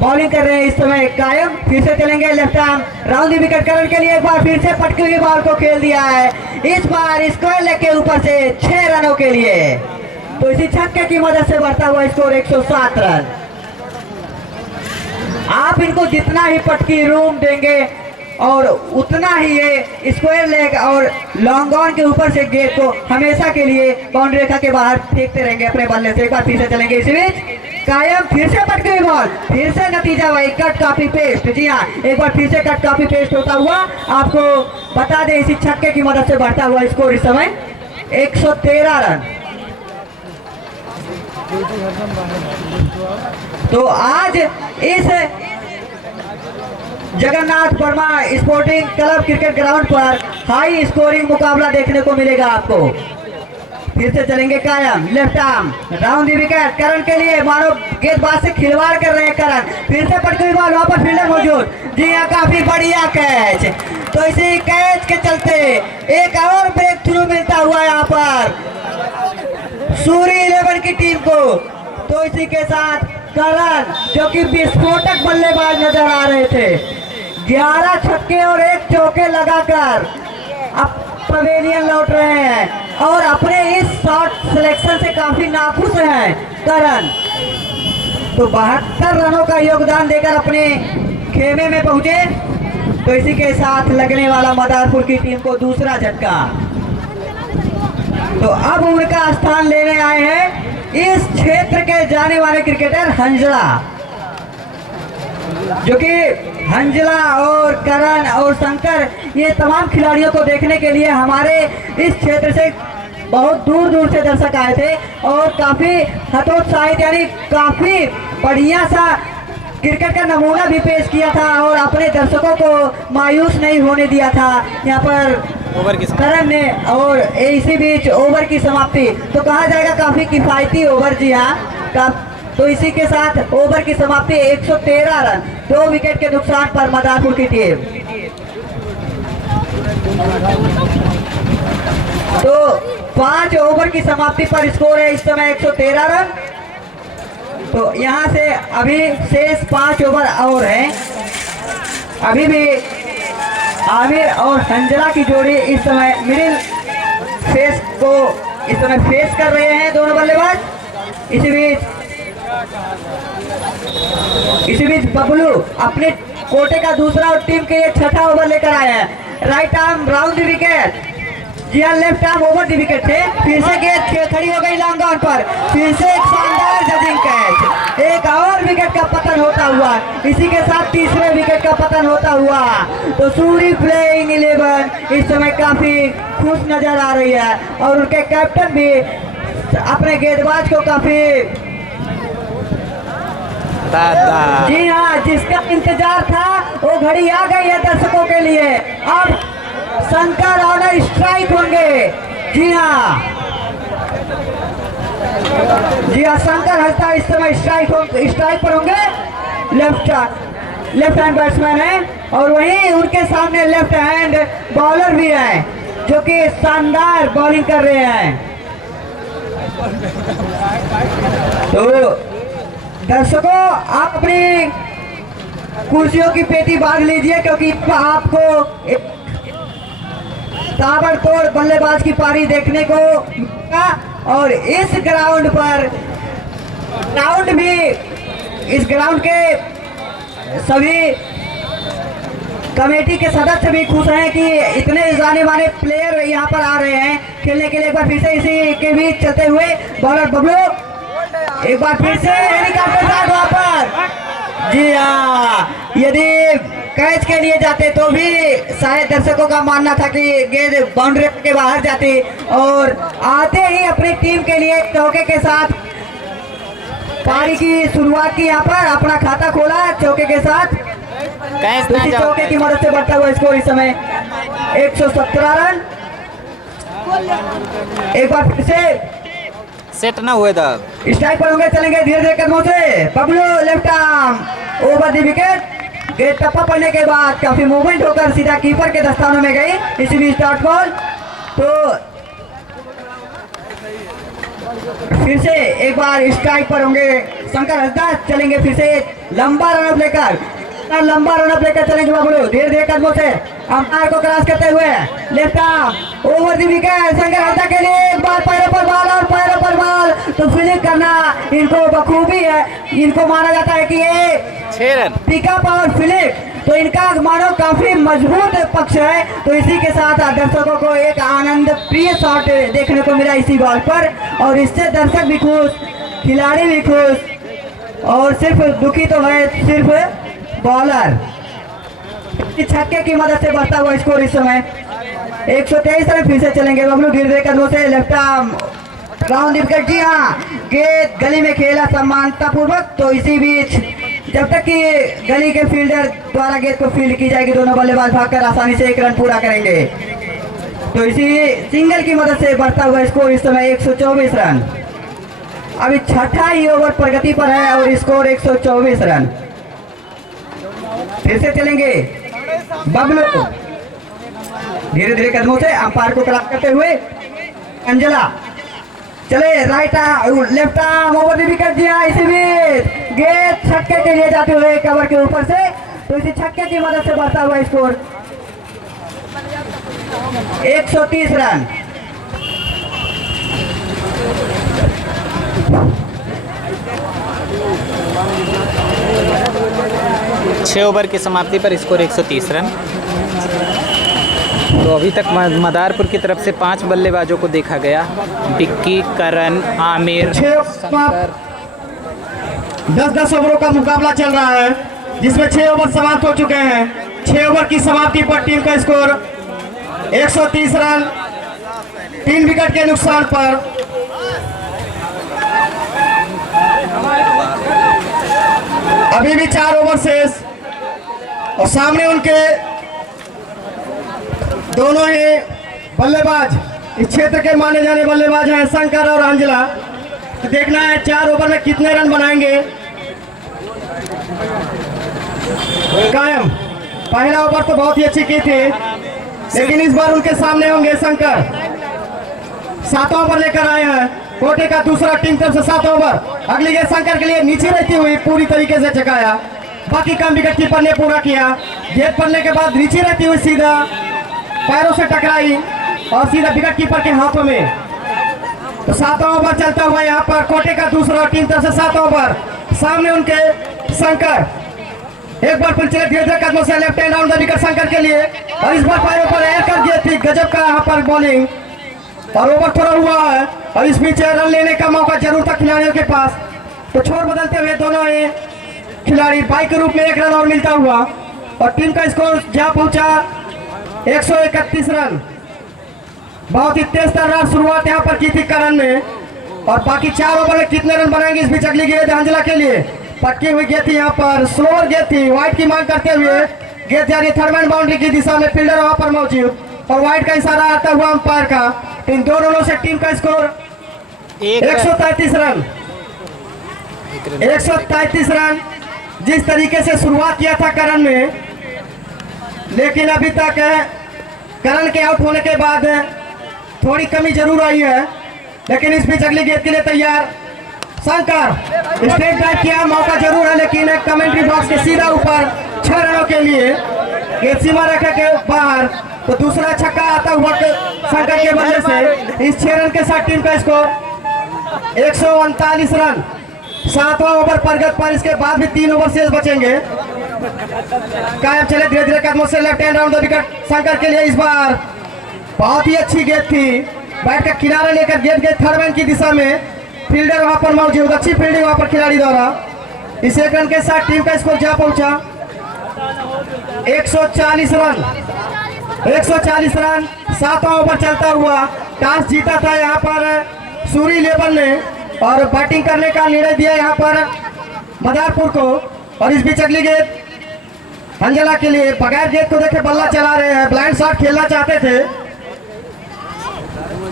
बॉलिंग कर रहे हैं इस समय कायम। फिर से चलेंगे left arm round the wicket, Karan के लिए एक बार फिर से पटकी हुई बॉल को खेल दिया है, इस बार स्क्वायर लेग के ऊपर से 6 रनों के लिए। तो इसी छक्के की मदद से बढ़ता हुआ स्कोर 107 रन। आप इनको जितना ही पटकी रूम देंगे और उतना ही ये स्क्वायर लेग और लॉन्ग ऑन के ऊपर से गेंद को हमेशा के लिए बाउंड्री रेखा के बाहर फेंकते रहेंगे अपने बल्ले से। एक बार फिर से चलेंगे इसी बीच, कायम फिर से पटकी हुई बॉल, फिर से नतीजा वही कट कॉपी पेस्ट। जी हाँ, एक बार फिर से कट कॉपी पेस्ट होता हुआ आपको बता दें इसी छक्के की मदद से बढ़ता हुआ स्कोर इस समय 113 रन। तो आज इस Jagannath Verma sporting club cricket ground पर हाई स्कोरिंग मुकाबला देखने को मिलेगा आपको। फिर से चलेंगे Kayam left arm round the wicket, Karan के लिए मानो गेंदबाज से खिलवाड़ कर रहे हैं करण। फिर से पटकी हुई बॉल, वहां पर फील्डर मौजूद। जी हाँ, काफी बढ़िया कैच। तो इसी कैच के चलते एक और ब्रेक थ्रू मिलता हुआ यहाँ पर सूरी 11 की टीम को। तो इसी के साथ करण जो कि विस्फोटक बल्लेबाज नजर आ रहे थे, 11 छक्के और 1 चौके लगाकर अब पवेलियन लौट रहे हैं और अपने इस शॉट सिलेक्शन से काफी नाखुश हैं करण। तो 72 रनों का योगदान देकर अपने खेमे में पहुंचे। तो इसी के साथ लगने वाला मदारपुर की टीम को दूसरा झटका। तो अब उनका स्थान लेने आए हैं इस क्षेत्र के जाने वाले क्रिकेटर हंजला, जो कि हंजला और करण और शंकर ये तमाम खिलाड़ियों को देखने के लिए हमारे इस क्षेत्र से बहुत दूर दूर से दर्शक आए थे और काफी हतोत्साहित यानी काफी बढ़िया सा क्रिकेट का नमूना भी पेश किया था और अपने दर्शकों को मायूस नहीं होने दिया था यहाँ पर करण ने। और इसी बीच ओवर की समाप्ति तो कहा जाएगा काफी किफायती ओवर। जी हाँ, तो इसी के साथ ओवर की समाप्ति 113 रन, 2 विकेट के नुकसान पर मदारपुर की टीम। तो 5 ओवर की समाप्ति पर स्कोर है इस समय 113 रन। तो यहाँ से अभी शेष 5 ओवर और हैं। अभी भी आमिर और हंजला की जोड़ी इस समय मिडिल फेस को इस समय फेस कर रहे हैं दोनों बल्लेबाज। इसी बीच बबलू अपने कोटे का दूसरा और टीम के लिए 6ठा ओवर लेकर आए हैं। Right arm round the wicket, जी हाँ left arm over the wicket थे। फिर से गेंद खड़ी हो गई लॉन्ग ऑन पर, फिर से एक शानदार जजिंग कैच, एक और विकेट का पतन होता हुआ, इसी के साथ तीसरे विकेट का पतन होता हुआ। तो सूरी प्लेइंग 11 इस समय काफी खुश नजर आ रही है और उनके कैप्टन भी अपने गेंदबाज को काफी जी हाँ जिसका इंतजार था वो घड़ी आ गई है दर्शकों के लिए। अब शंकर ऑनर स्ट्राइक होंगे। जी हाँ शंकर हंसता इस समय स्ट्राइक पर होंगे। लेफ्ट हैंड बैट्समैन है और वहीं उनके सामने लेफ्ट हैंड बॉलर भी है जो कि शानदार बॉलिंग कर रहे हैं। तो दर्शकों आप अपनी कुर्सियों की पेटी बांध लीजिए, क्योंकि आपको एक ताबड़तोड़ बल्लेबाज की पारी देखने को मिलेगा। और इस ग्राउंड पर ग्राउंड भी, इस ग्राउंड के सभी कमेटी के सदस्य भी खुश हैं कि इतने जाने माने प्लेयर यहाँ पर आ रहे हैं खेलने के लिए। एक बार फिर से इसी के बीच चलते हुए बॉलर बबलू, एक बार फिर से हेलीकॉप्टर शॉट वहाँ पर। जी हाँ, यदि कैच के लिए जाते तो भी शायद दर्शकों का मानना था कि गेंद बाउंड्री के बाहर जाती, और आते ही अपनी टीम के लिए चौके के साथ पारी की शुरुआत की। यहाँ पर अपना खाता खोला चौके के साथ, कैच ना इसी जाओ। चौके की मदद से बढ़ता हुआ स्कोर इस समय 117 रन। एक बार फिर से सेट ना हुए तब स्ट्राइक पर होंगे, चलेंगे धीरे धीरे कदमों से। Bablu left arm over the wicket. गेंद टप्पा पड़ने के बाद काफी मूवमेंट होकर सीधा कीपर के दस्तानों में गई। इसी बीच डॉट बॉल, तो फिर से एक बार स्ट्राइक पर होंगे शंकर हंसदा। चलेंगे फिर से लंबा रनअप लेकर, लंबा रनअप लेकर चलेंगे बबलू धीरे धीरे कदमों से, अंपायर को क्रॉस करते हुए। Left arm over the wicket Shankar Hansda के लिए। एक बार पैरों पर बॉल और पैरों पर बॉल, तो फील्डिंग करना इनको बखूबी है। इनको माना जाता है कि ये 6 रन। पिकअप और फ्लिप तो इनका मानो काफी मजबूत पक्ष है। तो इसी के साथ दर्शकों को एक आनंद प्रिय शॉट देखने को मिला इसी बॉल पर, और इससे दर्शक भी खुश, खिलाड़ी भी खुश, और सिर्फ दुखी तो है सिर्फ बॉलर। छक्के की मदद से बढ़ता हुआ स्कोर इस समय 123 रन। फिर से चलेंगे बबलू धीरे धीरे कदमों से। Left arm ground wicket. जी हाँ, गेंद गली में खेला समानता पूर्वक। तो इसी बीच जब तक कि गली के फील्डर द्वारा गेंद को फील्ड की जाएगी, दोनों बल्लेबाज भागकर आसानी से 1 रन पूरा करेंगे। तो इसी सिंगल की मदद से बढ़ता हुआ स्कोर इस समय 124 रन। अभी छठा ही ओवर प्रगति पर है और स्कोर 124 रन। फिर से चलेंगे बबलू धीरे धीरे कदमों से, अंपायर को क्रॉस करते हुए। अंजला चले right arm left arm over the wicket. दिया इसी बीच गेंद छक्के के लिए जाते हुए कवर के ऊपर से, तो इसी छक्के की मदद से बढ़ता हुआ स्कोर 130 रन। छः ओवर की समाप्ति पर स्कोर 130 रन। तो अभी तक मदारपुर की तरफ से 5 बल्लेबाजों को देखा गया। डिक्की, करण, आमिर, 10-10 ओवरों का मुकाबला चल रहा है, जिसमें 6 ओवर समाप्त हो चुके हैं। 6 ओवर की समाप्ति पर टीम का स्कोर 130 रन, 3 विकेट के नुकसान पर। अभी भी 4 ओवर शेष, और सामने उनके दोनों ही बल्लेबाज इस क्षेत्र के माने जाने बल्लेबाज हैं, शंकर और अंजला। तो देखना है 4 ओवर में कितने रन बनाएंगे। कायम पहला ओवर तो बहुत ही अच्छी की थी, लेकिन इस बार उनके सामने होंगे शंकर। 7 ओवर लेकर आए हैं कोटे का दूसरा टीम तरफ से 7 ओवर। अगली गेंद शंकर के लिए नीचे रहती हुई पूरी तरीके से चकाया, बाकी काम विकेट कीपर ने पूरा किया। गेंद पड़ने के बाद नीचे रहती हुई सीधा पैरों से टकराई और सीधा विकेट कीपर के हाथों में। तो 7 ओवर चलता हुआ यहाँ पर कोटे का दूसरा टीम तरफ से 7 ओवर। सामने उनके शंकर, एक बार फिर चले धीरे धीरे कदमों से left hand round the wicket Shankar के लिए, और इस बार पैरों पर एयर कर दिए थी। गजब का यहाँ पर बॉलिंग, और ओवर थोड़ा हुआ है, और इस बीच रन लेने का मौका जरूर था खिलाड़ियों के पास। तो छोर बदलते हुए दोनों ही खिलाड़ी बाई के रूप में 1 रन और मिलता हुआ, और टीम का स्कोर जहाँ पहुंचा 131 रन। बहुत ही तेज तर्रार शुरुआत यहाँ पर की थी करण ने, और बाकी 4 ओवर में कितने रन बनाएंगे। इस बीच अगली गेंद अंजला के लिए पटकी हुई गेंद थी, यहाँ पर स्लोअर गेंद थी। वाइड की मांग करते हुए गेंद जा रही थर्ड मैन बाउंड्री की दिशा में, फील्डर वहां पर मौजूद, और वाइड का इशारा आता हुआ अंपायर का। इन दो रनों से टीम का स्कोर 133 रन। 133 रन जिस तरीके से शुरुआत किया था करण ने, लेकिन अभी तक करण के आउट होने के बाद थोड़ी कमी जरूर आई है। लेकिन इस बीच अगली गेंद के लिए तैयार शंकर स्ट्रेट ड्राइव किया, मौका जरूर है लेकिन एक कमेंट्री बॉक्स के सीधा ऊपर 6 रनों के लिए गेंद सीमा रेखा के बाहर। तो दूसरा छक्का आता हुआ शंकर के बल्ले से इस 6 रन के साथ टीम का स्कोर 139 रन। 7वां ओवर प्रगत पर, इसके बाद भी 3 ओवर शेष बचेंगे। कायम चले धीरे धीरे कदमों से left hand round the wicket Shankar के लिए। इस बार बहुत ही अच्छी गेंद थी, बैट का किनारा लेकर गेंद गई थर्ड मैन की दिशा में। फील्डर वहां पर मौजूद, अच्छी फील्डिंग वहां पर खिलाड़ी द्वारा। इस 1 रन के साथ टीम का स्कोर जा पहुंचा 140 रन। 140 रन। 7वां ओवर चलता हुआ टॉस जीता था यहाँ पर सूरी लेबर ने और बैटिंग करने का निर्णय दिया यहाँ पर मदारपुर को। और इस बीच अगली गेंद हंजला के लिए, बगैर गेंद को देखे बल्ला चला रहे हैं। ब्लाइंड शॉट खेलना चाहते थे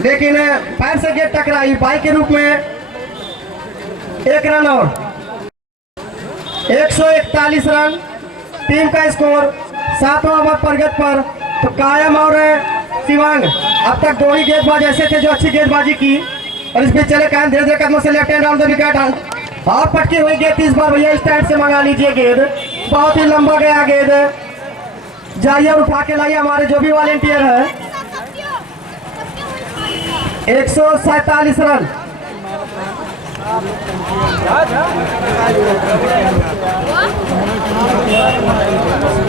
लेकिन पैर से गेंद टकराई। बाई के रूप में 1 रन और 141 रन टीम का स्कोर। 7वां ओवर प्रगत पर। तो कायम और शिवांग अब तक 2 ही गेंदबाज ऐसे थे जो अच्छी गेंदबाजी की। और इस बीच चले कायम धीरे धीरे कदमों से left hand round the wicket और पटकी हुई गेंद। इस बार भैया स्टैंड से मंगा लीजिए गेंद, बहुत ही लंबा गया गेंद। जाइए और उठा के लाइए हमारे जो भी वॉलेंटियर है। 147 रन।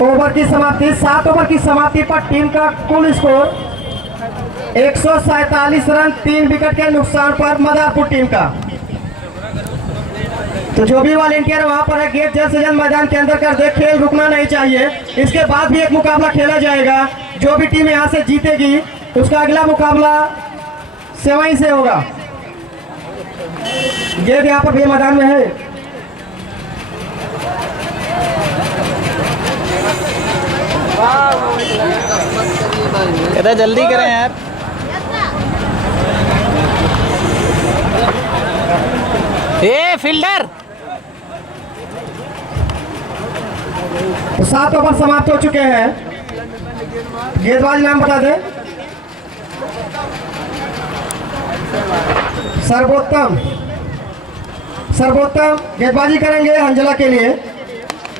ओवर की समाप्ति, 7 ओवर की समाप्ति पर टीम का कुल स्कोर 147 रन, 3 विकेट के नुकसान पर मदारपुर टीम का। तो जो भी वॉलेंटियर वहां पर है गेट जल्द से जल्द मैदान के अंदर कर दे, खेल रुकना नहीं चाहिए। इसके बाद भी एक मुकाबला खेला जाएगा, जो भी टीम यहां से जीतेगी उसका अगला मुकाबला सेवई से होगा। गेट यहाँ पर भी मैदान में है। इधर जल्दी करें यार। ए फील्डर। तो 7 ओवर समाप्त हो चुके हैं। गेंदबाज नाम बता दे। सर्वोत्तम गेंदबाजी करेंगे हंजला के लिए।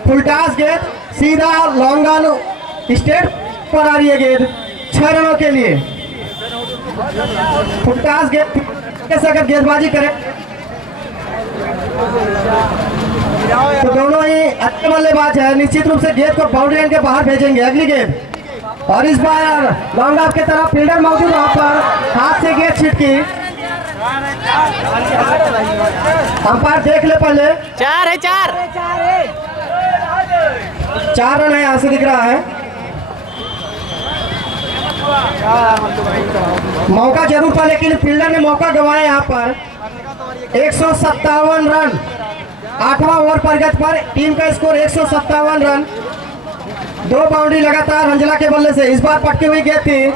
फुलटास गेंद सीधा लॉन्ग ऑन स्टेट पर आ रही है गेंद 6 रनों के लिए। फुलटास गेंद कैसे अगर गेंदबाजी करें तो दोनों ही अच्छे बल्लेबाज है, निश्चित रूप से गेंद को बाउंड्री लाइन के बाहर भेजेंगे। अगली गेंद और इस बार लॉन्ग ऑफ की तरफ फील्डर मौजूद, वहां पर हाथ से गेंद छिटकी। अंपायर देख ले पहले। 4 है 4 रन है, यहां से दिख रहा है। मौका जरूर था लेकिन फील्डर ने मौका गंवाया। यहाँ पर 157 रन। 8वां ओवर प्रगत पर टीम का स्कोर 157 रन। 2 बाउंड्री लगातार हंजला के बल्ले से। इस बार पटकी हुई गेंद थी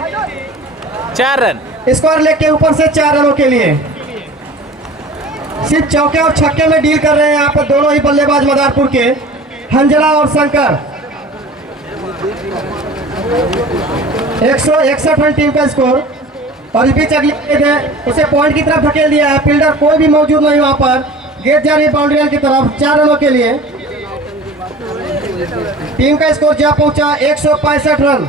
4 रन। स्कोर लेग के ऊपर से 4 रनों के लिए। सिर्फ चौके और छक्के में डील कर रहे हैं यहाँ पर दोनों ही बल्लेबाज मदारपुर के, हंजला और शंकर। 161 रन टीम का स्कोर। और इस बीच अगली गेंद है, उसे पॉइंट की तरफ धकेल दिया है। फील्डर कोई भी मौजूद नहीं वहां पर। गेंद जा रही है बाउंड्री लाइन की तरफ 4 रनों के लिए। टीम का स्कोर जा पहुंचा 165 रन।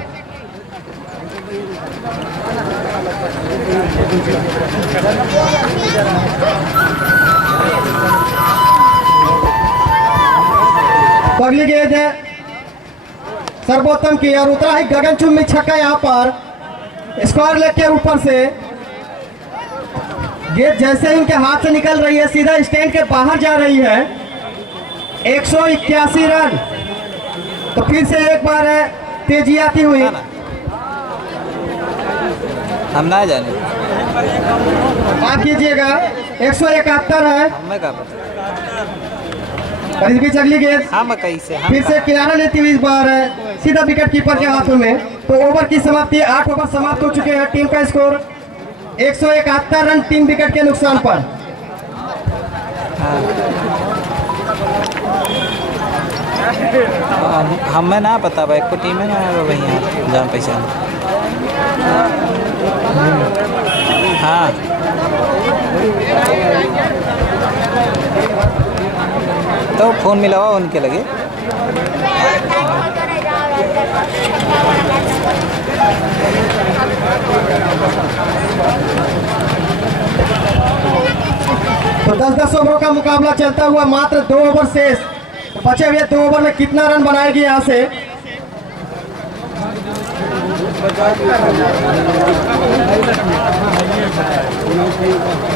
अगली गेंद है सर्वोत्तम की और उतरा ही गगनचुंबी छक्का। यहाँ पर स्क्वायर लेग के ऊपर से गेंद जैसे ही इनके हाथ से निकल रही है सीधा स्टैंड के बाहर जा रही है। 181 रन। तो फिर से एक बार है तेजी आती हुई। हम ना जाने, माफ कीजिएगा 171 है। हमें क्या पता। और इस बीच अगली गेंद हाँ मकई से फिर से किनारा लेती हुई इस बार सीधा विकेट कीपर के हाथों में। तो ओवर की समाप्ति, 8 ओवर समाप्त हो चुके हैं। टीम का स्कोर 171 रन, 3 विकेट के नुकसान पर। हमें ना पता भाई, को टीम है ना वही जान पहचान। हाँ तो फ़ोन मिलावा उनके लगे। तो 10-10 ओवरों का मुकाबला चलता हुआ मात्र 2 ओवर शेष। तो बचे हुए 2 ओवर में कितना रन बनाएगी यहाँ से?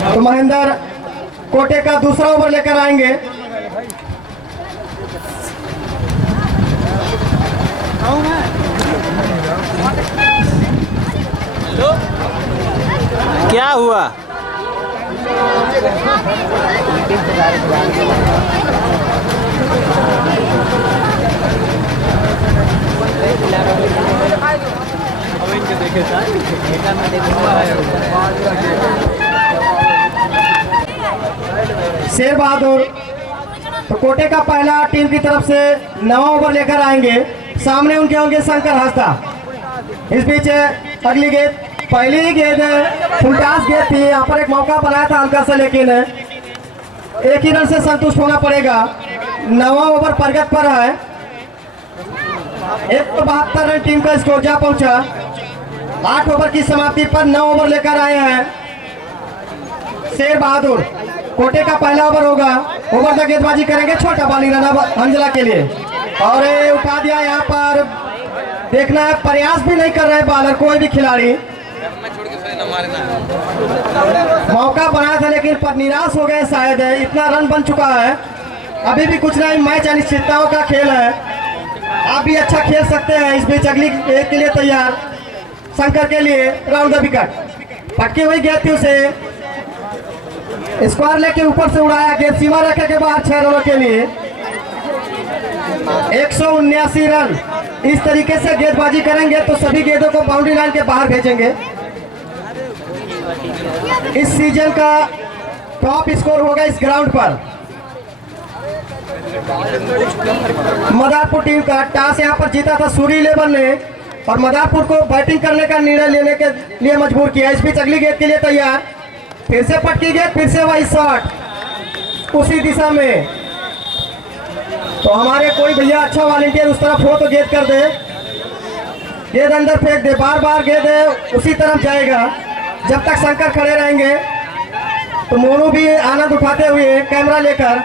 तो महेंद्र कोटे का दूसरा ओवर लेकर आएंगे। क्या हुआ? शेर बहादुर तो कोटे का पहला टीम की तरफ से 9 ओवर लेकर आएंगे। सामने उनके होंगे शंकर हंसदा। इस बीच अगली गेंद, पहली ही गेंद फुलटास गेंद थी। यहाँ पर एक मौका बनाया था हल्का सा, लेकिन एक ही रन से संतुष्ट होना पड़ेगा। 9वां ओवर प्रगति पर है। 172 रन टीम का स्कोर जा पहुंचा। 8 ओवर की समाप्ति पर 9 ओवर लेकर आए हैं शेर बहादुर। कोटे का पहला ओवर होगा। ओवर द गेंदबाजी करेंगे छोटा बाली रन अंजला के लिए, और ये उठा दिया। यहाँ पर देखना है, प्रयास भी नहीं कर रहे बॉलर कोई भी खिलाड़ी। मौका बनाया था लेकिन पर निराश हो गए शायद। इतना रन बन चुका है, अभी भी कुछ नहीं। मैच अनिश्चितताओं का खेल है, आप भी अच्छा खेल सकते हैं। इस बीच अगली गेंद के लिए तैयार शंकर के लिए राउंड द विकेट। पटकी हुई गेंद थी, उसे स्क्वायर लेके ऊपर से उड़ाया। गेंद सीमा रेखा के बाहर 6 रनों के लिए। 179 रन। इस तरीके से गेंदबाजी करेंगे तो सभी गेंदों को बाउंड्री लाइन के बाहर भेजेंगे। इस सीजन का टॉप स्कोर होगा इस ग्राउंड पर। मदारपुर टीम का टॉस यहाँ पर जीता था सूरी 11 ने, और मदारपुर को बैटिंग करने का निर्णय लेने के लिए मजबूर किया। इस बीच अगली गेंद के लिए तैयार। फिर से पटकी गेंद, फिर से वही शॉट उसी दिशा में। तो हमारे कोई भैया अच्छा वॉलंटियर उस तरफ हो तो गेंद कर दे, गेंद अंदर फेंक दे। बार बार गेंद उसी तरफ जाएगा जब तक शंकर खड़े रहेंगे। तो मोनू भी आनंद उठाते हुए कैमरा लेकर,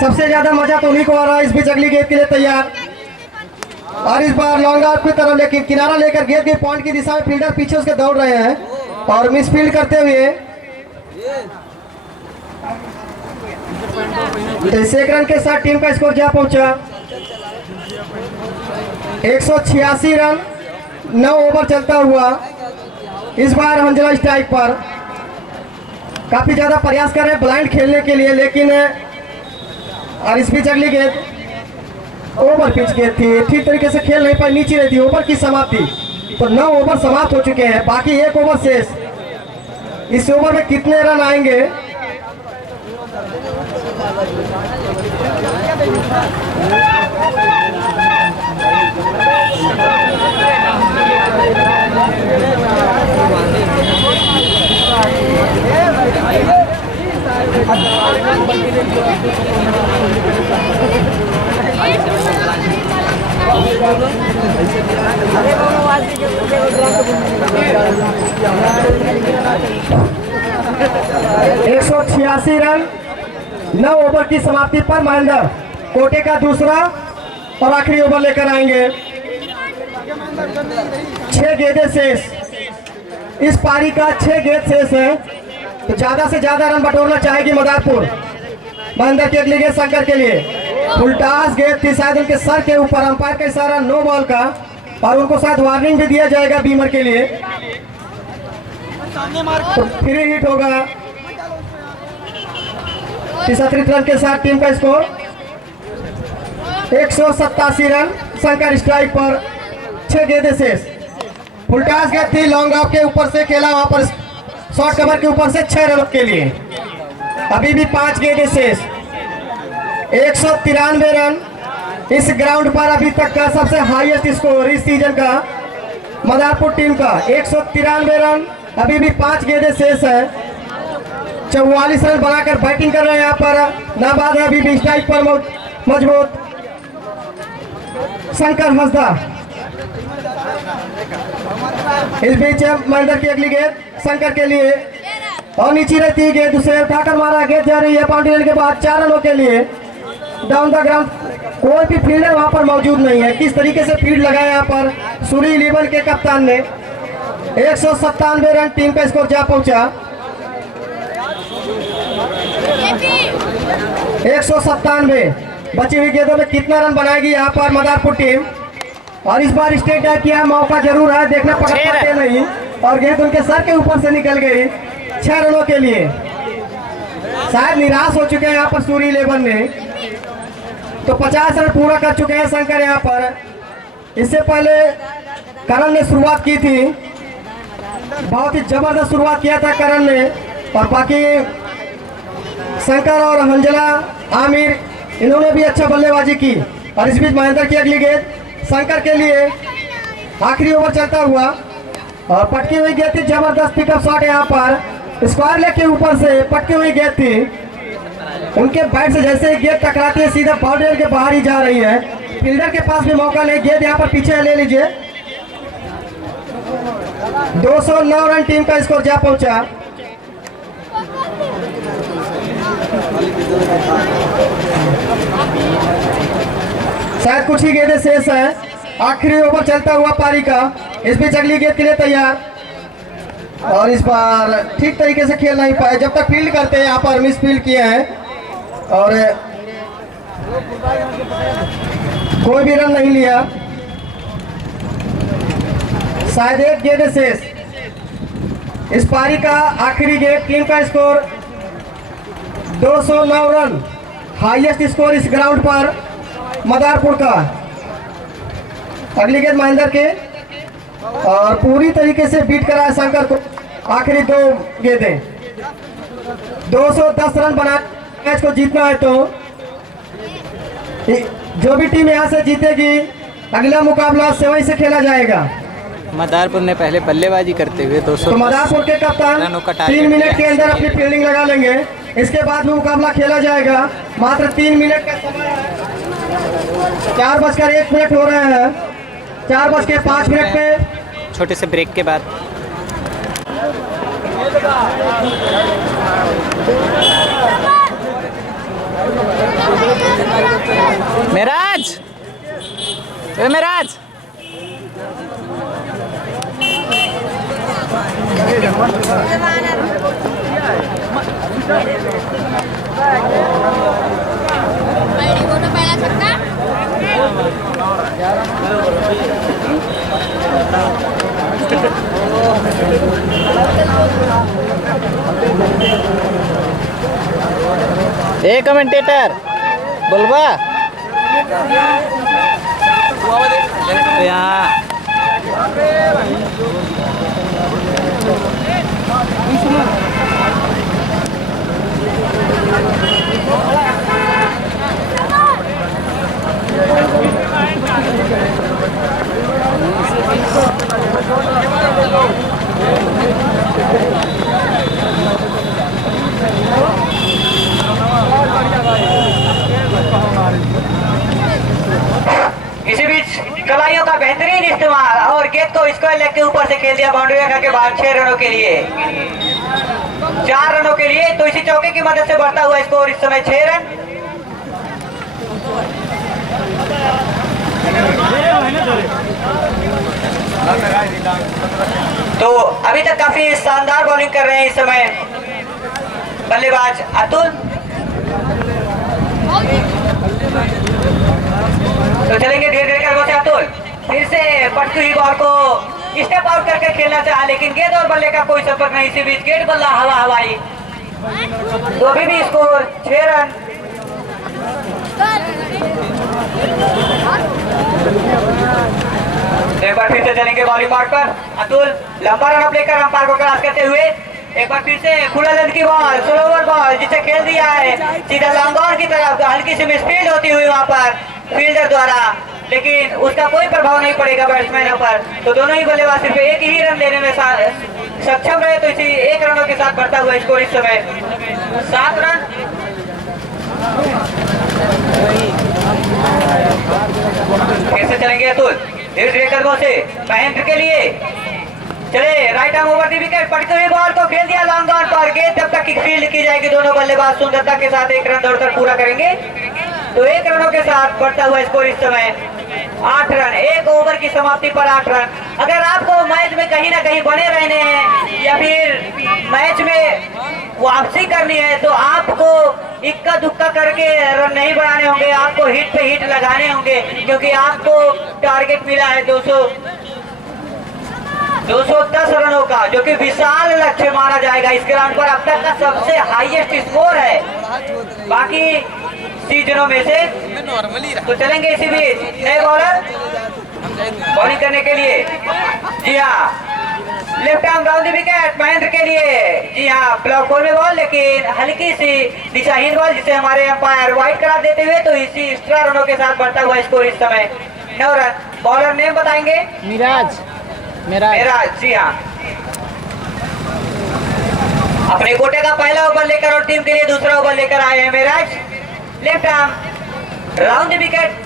सबसे ज्यादा मजा तो उन्हीं को आ रहा है। इस बीच अगली गेंद के लिए तैयार, और इस बार लॉन्ग आउट की तरफ लेकिन किनारा लेकर गेंद के पॉइंट की दिशा में फील्डर पीछे उसके दौड़ रहे हैं, और मिस फील्ड करते हुए 1 रन के साथ टीम का स्कोर जा पहुंचा 186 रन। 9 ओवर चलता हुआ इस बार हंजला स्ट्राइक पर। काफी ज्यादा प्रयास कर रहे हैं ब्लाइंड खेलने के लिए, लेकिन और इस बीच अगली गेंद ओवर पिच गेंद थी, ठीक तरीके से खेल नहीं पाई, नीचे रहती। ओवर की समाप्ति। तो 9 ओवर समाप्त हो चुके हैं, बाकी 1 ओवर शेष। इस ओवर में कितने रन आएंगे? एक 186 रन। 9 ओवर की समाप्ति पर महेंद्र कोटे का दूसरा और आखिरी ओवर लेकर आएंगे। 6 गेंदें शेष। इस पारी का 6 गेंद शेष है, तो ज्यादा से ज्यादा रन बटोरना चाहेगी मदारपुर। महेंद्र की अगली गेंद शंकर के लिए, फुलटास गेंद थी शायद उनके सर के ऊपर। अंपायर का इशारा नो बॉल का, और उनको शायद वार्निंग भी दिया जाएगा बीमर के लिए। तो फ्री हिट होगा। 33 रन के साथ टीम का स्कोर 187 रन। शंकर स्ट्राइक पर, 6 गेंदें शेष। फुलटास गेंद थी, लॉन्ग ऑफ के ऊपर से खेला, वहां पर शॉर्ट कवर के ऊपर से 6 रन के लिए। अभी भी 5 गेंदें शेष। 193 रन। इस ग्राउंड पर अभी तक का सबसे हाईएस्ट स्कोर इस सीजन का मदारपुर टीम का 193 रन। अभी भी 5 गेंदें शेष है। 44 रन बनाकर बैटिंग कर रहे हैं यहाँ पर नाबाद है अभी भी स्ट्राइक पर मजबूत शंकर हंसदा। इस बीच महेंद्र की अगली गेंद शंकर के लिए और नीचे रहती है गेंद, उसे उठाकर मारा, गेंद जा रही है बाउंड्री के बाद 4 रनों के लिए डाउन द ग्राउंड। कोई भी फील्डर वहां पर मौजूद नहीं है। किस तरीके से फील्ड लगाया यहाँ पर सूरी इलेवन के कप्तान ने। 197 रन टीम का स्कोर जा पहुंचा। 197 बची हुई गेंदों में कितना रन बनाएगी यहाँ पर मदारपुर टीम। और इस बार स्टेट है किया, मौका जरूर है, देखना पकड़ पाते नहीं और गेंद उनके सर के ऊपर से निकल गई 6 रनों के लिए। शायद निराश हो चुके हैं यहाँ पर सूरी इलेवन में। तो 50 रन पूरा कर चुके हैं शंकर यहाँ पर। इससे पहले करण ने शुरुआत की थी, बहुत ही जबरदस्त शुरुआत किया था करण ने। और बाकी शंकर और हंजला आमिर इन्होंने भी अच्छा बल्लेबाजी की। और इस बीच महेंद्र की अगली गेंद शंकर के लिए, आखिरी ओवर चलता हुआ और पटकी हुई गेंद थी, जबरदस्त पिकअप शॉट यहाँ पर स्क्वायर लेग के ऊपर से पटकी हुई गेंद थी। उनके बैट से जैसे गेंद टकराती है सीधा बाउंड्री के बाहर ही जा रही है। फील्डर के पास भी मौका नहीं, गेंद यहाँ पर पीछे ले लीजिए। 209 रन टीम का स्कोर जा पहुंचा। शायद कुछ ही गेंदें शेष है, आखिरी ओवर चलता हुआ पारी का। इस बीच अगली गेंद के लिए तैयार और इस बार ठीक तरीके से खेल नहीं पाए। जब तक फील्ड करते हैं यहाँ पर मिस फील्ड किए हैं और कोई भी रन नहीं लिया। शायद एक गेंद शेष इस पारी का। आखिरी गेंद, टीम का स्कोर 209 रन, हाईएस्ट स्कोर इस ग्राउंड पर मदारपुर का। अगली गेंद महेंद्र के और पूरी तरीके से बीट करा है शंकर को। आखिरी 2 गेंदें, 210 रन बना मैच को जीतना है। तो जो भी टीम यहाँ से जीतेगी अगला मुकाबला सेवई से खेला जाएगा। मदारपुर ने पहले बल्लेबाजी करते हुए 200 तो मदारपुर के कप्तान रनों का 3 मिनट टारगेट के अंदर अपनी फील्डिंग लगा लेंगे। इसके बाद भी मुकाबला खेला जाएगा। मात्र 3 मिनट का समय है। 4:01 हो रहे हैं। 4:05 पे छोटे से ब्रेक के बाद मेराज, मेराज ए कमेंटेटर बोलबा यहाँ इसी बीच कलाइयों का बेहतरीन इस्तेमाल और गेंद को स्क्वायर लेग के ऊपर से खेल दिया बाउंड्री रेखा के बाद 6 रनों के लिए, 4 रनों के लिए। तो इसी चौके की मदद से बढ़ता हुआ स्कोर इस समय 6 रन। तो अभी तक काफी शानदार बॉलिंग कर रहे हैं इस समय बल्लेबाज अतुल। तो चलेंगे धीरे धीरे करके अतुल फिर से पटकी हुई बॉल को स्टेप आउट करके खेलना चाहा, लेकिन गेंद और बल्ले का कोई संपर्क नहीं। इसी बीच गेंद बल्ला हवा हवाई। तो अभी भी स्कोर 6 रन। एक बार फिर से चलेंगे बॉलिंग मार्क पर अतुल। लंबा रन अप लेकर अंपायर को क्रॉस करते हुए एक बार फिर से खुला लेंथ की बॉल, स्लोवर बॉल जिसे खेल दिया है सीधा लंबा की तरफ। हल्की सी मिसफील्ड होती हुई वहां पर फील्डर द्वारा, लेकिन उसका कोई प्रभाव नहीं पड़ेगा बैट्समैनों पर। तो दोनों ही बल्लेबाज सिर्फ एक ही रन लेने में सक्षम रहे। तो इसी 1 रनों के साथ बढ़ता हुआ स्कोर इस समय 7 रन। फिर से चलेंगे अतुल, धीरे धीरे कदमों से महेंद्र के लिए चले, right arm over the wicket, पटती हुई बॉल को खेल दिया लॉन्ग ऑन पर, गेंद तब तक की फील्ड की जाएगी। दोनों बल्लेबाज सुंदरता के साथ 1 रन दौड़कर पूरा करेंगे। तो 1 रनों के साथ बढ़ता हुआ स्कोर इस समय 8 रन, 1 ओवर की समाप्ति पर 8 रन। अगर आपको मैच में कहीं ना कहीं बने रहने हैं या फिर मैच में वापसी करनी है तो आपको इक्का दुक्का करके रन नहीं बनाने होंगे, आपको हिट पे हिट लगाने होंगे, क्योंकि आपको टारगेट मिला है 210 रनों का, जो कि विशाल लक्ष्य माना जाएगा। इस ग्राउंड पर अब तक का सबसे हाईएस्ट स्कोर है बाकी सीजनों में से। तो चलेंगे इसी बीच नए बॉलर बॉलिंग करने के लिए। जी हाँ, left arm round the wicket Mahendra के लिए। जी हाँ, ब्लॉक बॉल में बॉल, लेकिन हल्की सी दिशाहीन बॉल, जिसे हमारे अंपायर वाइड करार देते हुए तो इसी एक्स्ट्रा रनों के साथ बढ़ता हुआ स्कोर इस समय 9 रन। बॉलर नेम बताएंगे? मेराज। जी हाँ, अपने कोटे का पहला ओवर लेकर और टीम के लिए दूसरा ओवर लेकर आए हैं Meraj. Left arm round the wicket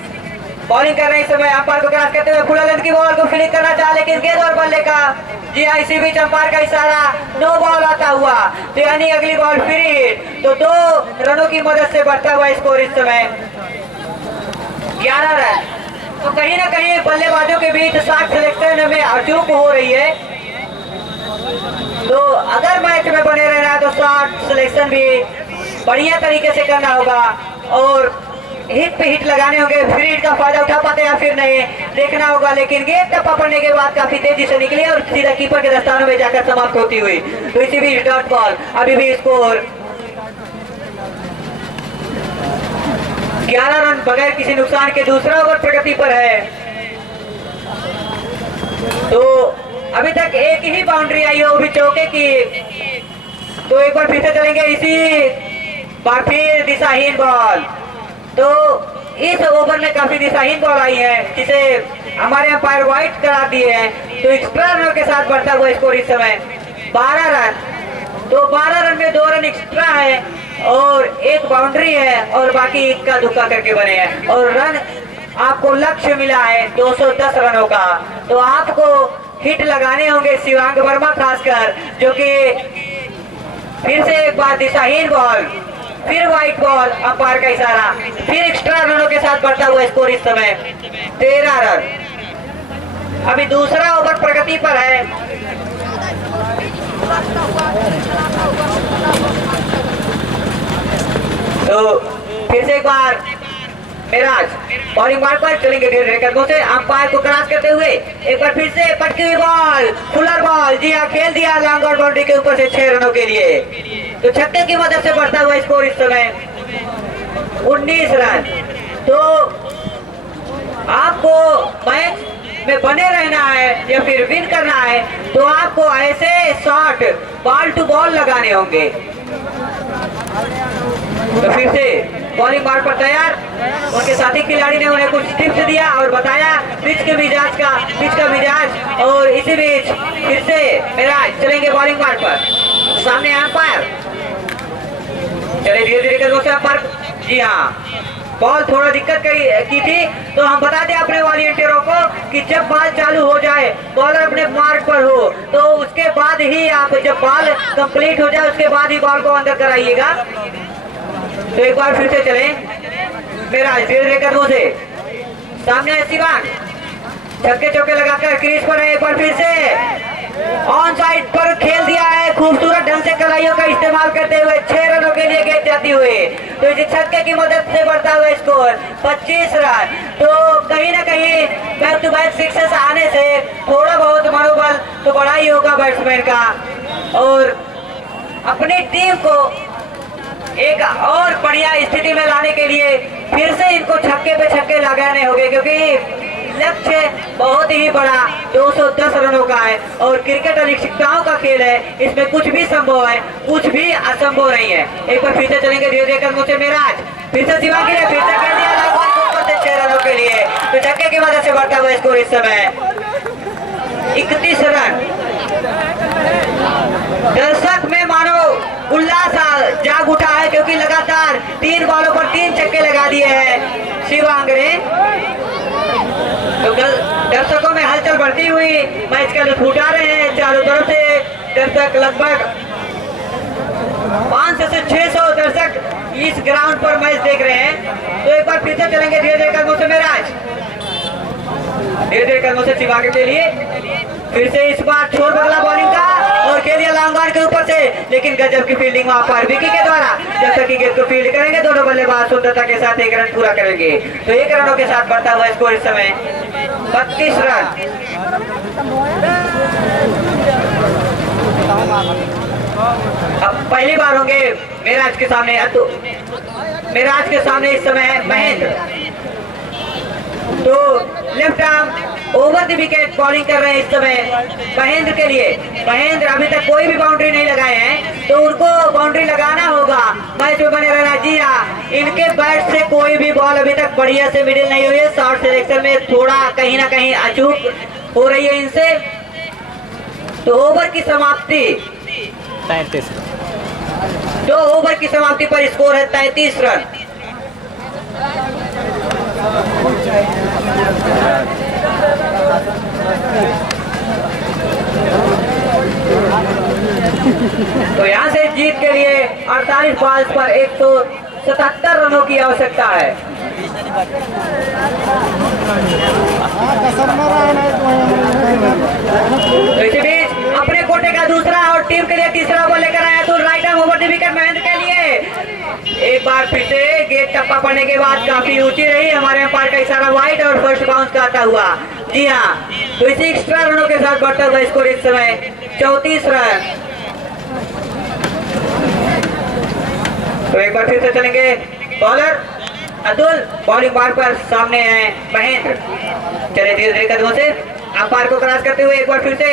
bowling कर रहे हैं इस समय, अंपायर को क्रॉस करते हुए फुल लेंथ की बॉल को फील्डिंग करना चाहे, लेकिन गेंद और बल्ले का। जी हाँ, इसी बीच अंपायर का इशारा, नो बॉल आता हुआ, तो यानी अगली बॉल फ्री हिट। तो 2 रनों की मदद से बढ़ता हुआ स्कोर इस समय 11 रन। तो कहीं ना कहीं बल्लेबाजों के बीच 60 सिलेक्शन में अचूक हो रही है। तो अगर मैच में बने रहना है तो 60 सिलेक्शन भी बढ़िया तरीके से करना होगा और हिट पे हिट लगाने होंगे। फ्री हिट का फायदा उठा पाते या फिर नहीं देखना होगा, लेकिन गेंद टप्पा पड़ने के बाद काफी तेजी से निकली और सीधा कीपर के दस्तानों में जाकर समाप्त होती हुई। तो इसी बीच डॉट बॉल, अभी भी स्कोर 11 रन बगैर किसी नुकसान के दूसरा ओवर प्रगति पर है। तो अभी तक एक ही बाउंड्री आई है, वो भी चौके की। तो एक बार फिर से चलेंगे, इसी बार फिर दिशाहीन बॉल। तो इस ओवर में काफी दिशाहीन बॉल आई है, जिसे हमारे अंपायर वाइड करा दिए हैं। तो एक्स्ट्रा रन के साथ बढ़ता हुआ स्कोर इस समय 12 रन। तो 12 रन में 2 रन एक्स्ट्रा है और 1 बाउंड्री है और बाकी इक्का दुक्का करके बने हैं। और रन आपको लक्ष्य मिला है 210 रनों का। तो आपको हिट लगाने होंगे शिवांग वर्मा खासकर, जो कि फिर से एक बार दिशाहीन बॉल, फिर व्हाइट बॉल, अंपायर का इशारा, फिर एक्स्ट्रा रनों के साथ बढ़ता हुआ स्कोर इस समय 13 रन। अभी दूसरा ओवर प्रगति पर है। तो फिर से एक बार मेराज बॉलिंग मार्क पर चलेंगे धीरे धीरे कदमों से, अंपायर को क्रॉस करते हुए एक बार फिर से पटकी हुई बॉल, फुलर बॉल। जी हाँ, खेल दिया लॉन्ग और बाउंड्री के ऊपर से 6 रनों के लिए। तो छक्के की मदद से बढ़ता हुआ स्कोर इस समय 19 रन। तो आपको मैच में बने रहना है या फिर विन करना है तो आपको ऐसे शॉट बॉल टू बॉल लगाने होंगे। तो फिर से बॉलिंग मार्क पर तैयार, उनके साथी खिलाड़ी ने उन्हें कुछ टिप्स दिया और बताया पिच का मिजाज। और इसी बीच फिर से मेराज चलेंगे बॉलिंग मार्क पर, सामने अंपायर चले धीरे धीरे करके अंपायर। जी हाँ, बॉल थोड़ा दिक्कत की थी, तो हम बता दें अपने वॉलंटियरों को कि जब बॉल चालू हो जाए, बॉलर अपने मार्क पर हो, तो उसके बाद ही आप, जब बॉल कंप्लीट हो जाए उसके बाद ही बॉल को अंदर कराइएगा। तो एक बार फिर से चले मेरा धीरे धीरे कदमों से, सामने है शिवांग, छक्के चौके लगाकर क्रीज पर है। एक बार फिर से ऑन साइड पर खेल दिया है, खूबसूरत ढंग से कलाइयों का इस्तेमाल करते हुए 6 रनों के लिए गेंद जाती हुई। तो इस छक्के की मदद से बढ़ता हुआ स्कोर 25 रन। तो कहीं ना कहीं बैक टू बैक सिक्सेस आने से थोड़ा बहुत मनोबल तो बढ़ा ही होगा बैट्समैन का, और अपनी टीम को एक और बढ़िया स्थिति में लाने के लिए फिर से इनको छक्के पे छक्के लगाने होंगे, क्योंकि लक्ष्य बहुत ही बड़ा 210 रनों का है और क्रिकेट अनिश्चितताओं का खेल है। इसमें कुछ भी संभव है, कुछ भी असंभव नहीं है। एक बार फिर से चलेंगे धीरे धीरे कदमों से मेराज, फिर से शिवा के लिए, फिर से खेल दिया लगभग 6 रनों के लिए। तो छक्के की मदद से बढ़ता हुआ स्कोर इस समय 31 रन। दर्शक में मानो उल्लास जाग उठा है, क्योंकि लगातार 3 बॉलों पर 3 छक्के लगा दिए हैं शिवांग ने। तो दर्शकों में हलचल बढ़ती हुई मैच का लुत्फ उठा रहे हैं। चारों तरफ से दर्शक, लगभग 500 से 600 दर्शक इस ग्राउंड पर मैच देख रहे हैं। तो एक बार फिर से चलेंगे धीरे धीरे कदमों से मेराज, धीरे धीरे कदमों से शिवांग के लिए। फिर से इस बार छोर बगला बॉलिंग का और खेल दिया लॉन्ग ऑन के ऊपर से, लेकिन गजब की फील्डिंग वहां पर विकी के द्वारा। जब तक कि गेंद को फील्ड करेंगे दोनों बल्लेबाज सुंदरता के साथ 1 रन पूरा करेंगे। तो 1 रनों के साथ बढ़ता हुआ स्कोर इस समय 32 रन। अब पहली बार होंगे मेराज के सामने, मेराज के सामने इस समय महेंद्र। तो left arm over the wicket bowling कर रहे हैं इस समय महेंद्र के लिए। महेंद्र अभी तक कोई भी बाउंड्री नहीं लगाए हैं, तो उनको बाउंड्री लगाना होगा, मैच में बने रहना। जी हाँ, इनके बैट से कोई भी बॉल अभी तक बढ़िया से मिडिल नहीं हुई है। शॉर्ट सिलेक्शन में थोड़ा कहीं ना कहीं अचूक हो रही है इनसे। तो ओवर की समाप्ति 33। तो ओवर की समाप्ति पर स्कोर है 33 रन। तो यहाँ से जीत के लिए 48 बॉल्स पर 177 रनों की आवश्यकता है। तो इसी बीच अपने कोटे का दूसरा और टीम के लिए तीसरा ओवर लेकर आया तो right arm over the wicket Mahendra के लिए। एक बार फिर से गेट टप्पा पड़ने के बाद काफी ऊंची रही, हमारे अंपायर का इशारा वाइड और फर्स्ट बाउंस का आता हुआ। जी हाँ, तो इसी एक्स्ट्रा रनों के साथ बढ़ता हुआ स्कोर इस समय 34 रन। तो एक बार फिर से चलेंगे बॉलर अतुल, बॉलिंग बार पर सामने है महेंद्र। चले धीरे धीरे कदमों से अंपायर को क्रॉस करते हुए एक बार फिर से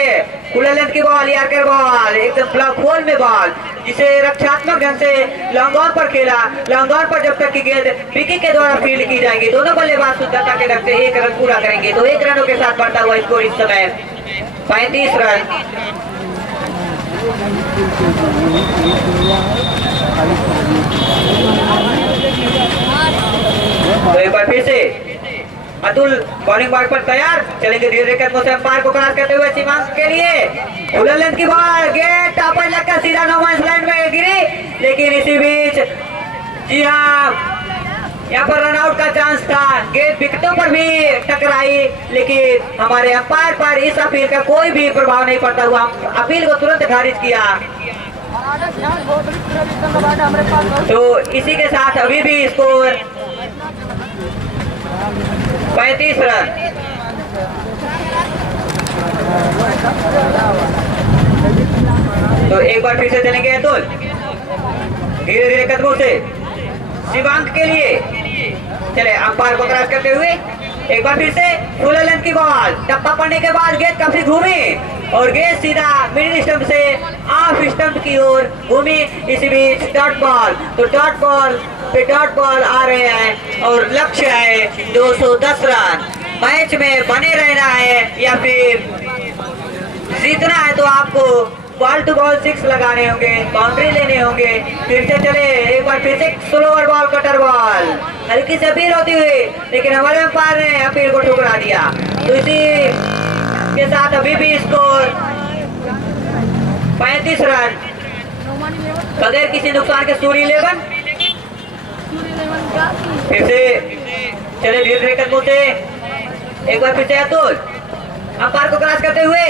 खुला लेंथ की बॉल, यार्कर बॉल, एकदम ब्लॉक होल में बॉल, जिसे रक्षात्मक ढंग से लॉन्ग ऑन पर खेला। लॉन्ग ऑन पर जब तक की गेंद विकी के द्वारा फील्ड की जाएगी, दोनों बल्लेबाज शुद्धता के ढंग से 1 रन पूरा करेंगे। तो 1 रनों के साथ बढ़ता हुआ स्कोर इस समय 35 रन। तो एक बार फिर से अतुल बॉलिंग बार पर तैयार, चलेंगे धीरे धीरे कदमों से अंपायर को क्रॉस करते हुए शिवांग के लिए। फुल लेंथ की बॉल, गेट टॉपर लगकर सीधा नो मैंस लैंड में गिरी, लेकिन इसी बीच जी हाँ, यहाँ पर रन आउट का चांस था। गेट विकेटों पर भी टकराई, लेकिन हमारे अंपायर पर इस अपील का कोई भी प्रभाव नहीं पड़ता हुआ अपील को तुरंत खारिज किया। तो इसी के साथ अभी भी स्कोर 35 रन। तो एक बार फिर से चलेंगे अतुल, धीरे धीरे कदमों से शिवांग के लिए। चले अंपायर को क्रॉस करते हुए एक बार फिर से फुल लेंथ की बॉल, टप्पा पड़ने के बाद गेंद काफी घूमी और गेंद सीधा मिडिल स्टंप से ऑफ स्टंप की ओर घूमी। इसी बीच डॉट बॉल, तो डॉट बॉल पे डॉट बॉल आ रहे हैं और लक्ष्य है 210 रन। मैच में बने रहना है या फिर जीतना है, तो आपको बॉल टू बॉल 6 लगाने होंगे, बाउंड्री लेने होंगे। फिर से चले एक बार फिर से स्लोअर बॉल, कटर बॉल, हल्की से अपील होती हुई, लेकिन हमारे अंपायर ने अपील को ठुकरा दिया। तो इसी के साथ अभी भी स्कोर 35 रन बगैर किसी नुकसान के सूर्य 11। फिर से चले धीरे धीरे कदमों से एक बार फिर से अतुल अंपायर को क्रॉस करते हुए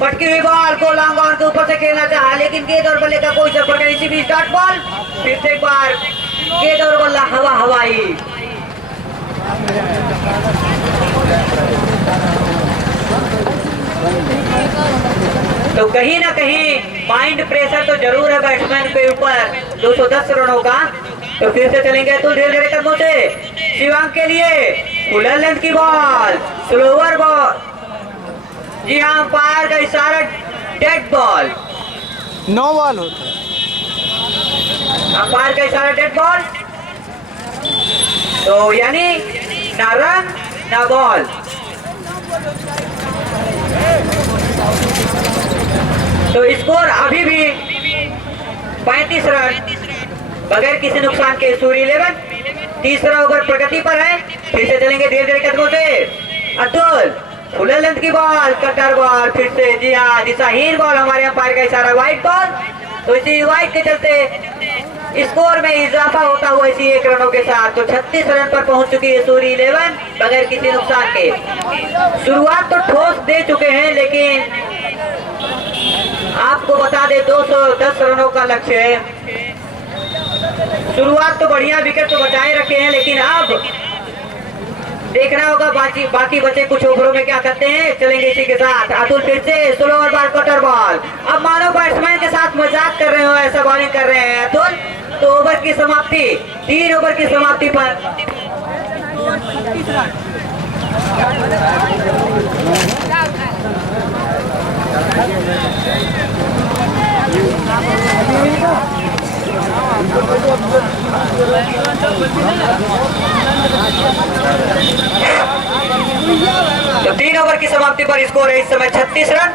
पटकी हुई बॉल को लॉन्ग ऑन के ऊपर से खेलना चाहा, लेकिन गेंद और बल्ले का कोई सफर नहीं। इसी बीच डॉट बॉल, फिर से एक बार गेंद और बल्ला हवा हवाई। तो कहीं ना कहीं माइंड प्रेशर तो जरूर है बैट्समैन के ऊपर 210 रनों का। तो फिर से चलेंगे तो धीरे धीरे कदमों से शिवांग के लिए फुल लेंथ की बॉल, स्लोअर बॉल, जी हाँ, अंपायर का इशारा डेड बॉल, 9 बॉल होता है। अंपायर का इशारा डेड बॉल, तो यानी ना रन ना बॉल। तो स्कोर अभी भी 35 रन बगैर किसी नुकसान के सूर्य 11। तीसरा ओवर प्रगति पर है। फिर से चलेंगे धीरे धीरे कदमों से। अतुल फुल लेंथ की बॉल, कटर बॉल, फिर से जी हाँ दिशाहीन बॉल, हमारे अंपायर का इशारा वाइड बॉल। तो इसी वाइड के चलते स्कोर में इजाफा होता हुआ इसी 1 रनों के साथ तो 36 रन पर पहुंच चुकी है सूरी 11 बगैर किसी नुकसान के। शुरुआत तो ठोस दे चुके हैं, लेकिन आपको बता दे 210 रनों का लक्ष्य है। शुरुआत तो बढ़िया, विकेट तो बचाए रखे हैं, लेकिन अब देखना होगा बाकी बचे कुछ ओवरों में क्या करते हैं। चलेंगे इसी के साथ। अतुल फिर से स्लो और बार कटर बॉल। अब मानो बैट्समैन के साथ मजाक कर रहे हो, ऐसा बॉलिंग कर रहे हैं अतुल। तो ओवर की समाप्ति 3 ओवर की समाप्ति पर तो 3 ओवर की समाप्ति पर स्कोर है इस समय 36 रन।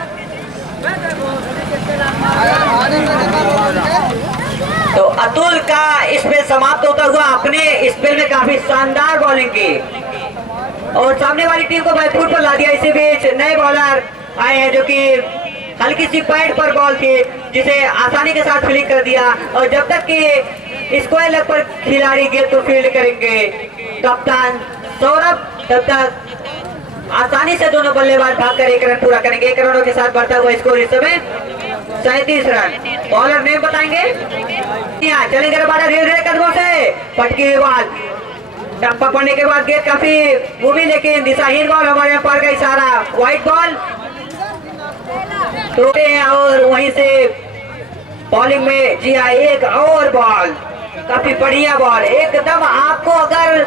तो अतुल का स्पेल समाप्त होता हुआ अपने स्पेल में काफी शानदार बॉलिंग की और सामने वाली टीम को बैकफुट पर ला दिया। इसी बीच नए बॉलर आए हैं जो कि हल्की सी पैड पर बॉल थी जिसे आसानी के साथ फील्ड कर दिया और जब तक कि स्क्वायर लेग पर खिलाड़ी गेंद को फील्ड करेंगे कप्तान सौरभ, तब तक आसानी से दोनों बल्लेबाज भागकर 1 रन पूरा करेंगे। 1 रनों के साथ बढ़ता हुआ स्कोर इस समय 37 रन। बॉलर नेम बताएंगे। यहाँ चलेंगे रबाडा धीरे धीरे कदमों से। पटकी हुई बॉल, टप्पा पड़ने के बाद गेंद काफी मूवी, लेकिन दिशाहीन बॉल, हमारे अंपायर का इशारा व्हाइट बॉल। तो और वहीं से बॉलिंग में जी हाँ एक और बॉल, काफी बढ़िया बॉल एकदम। आपको अगर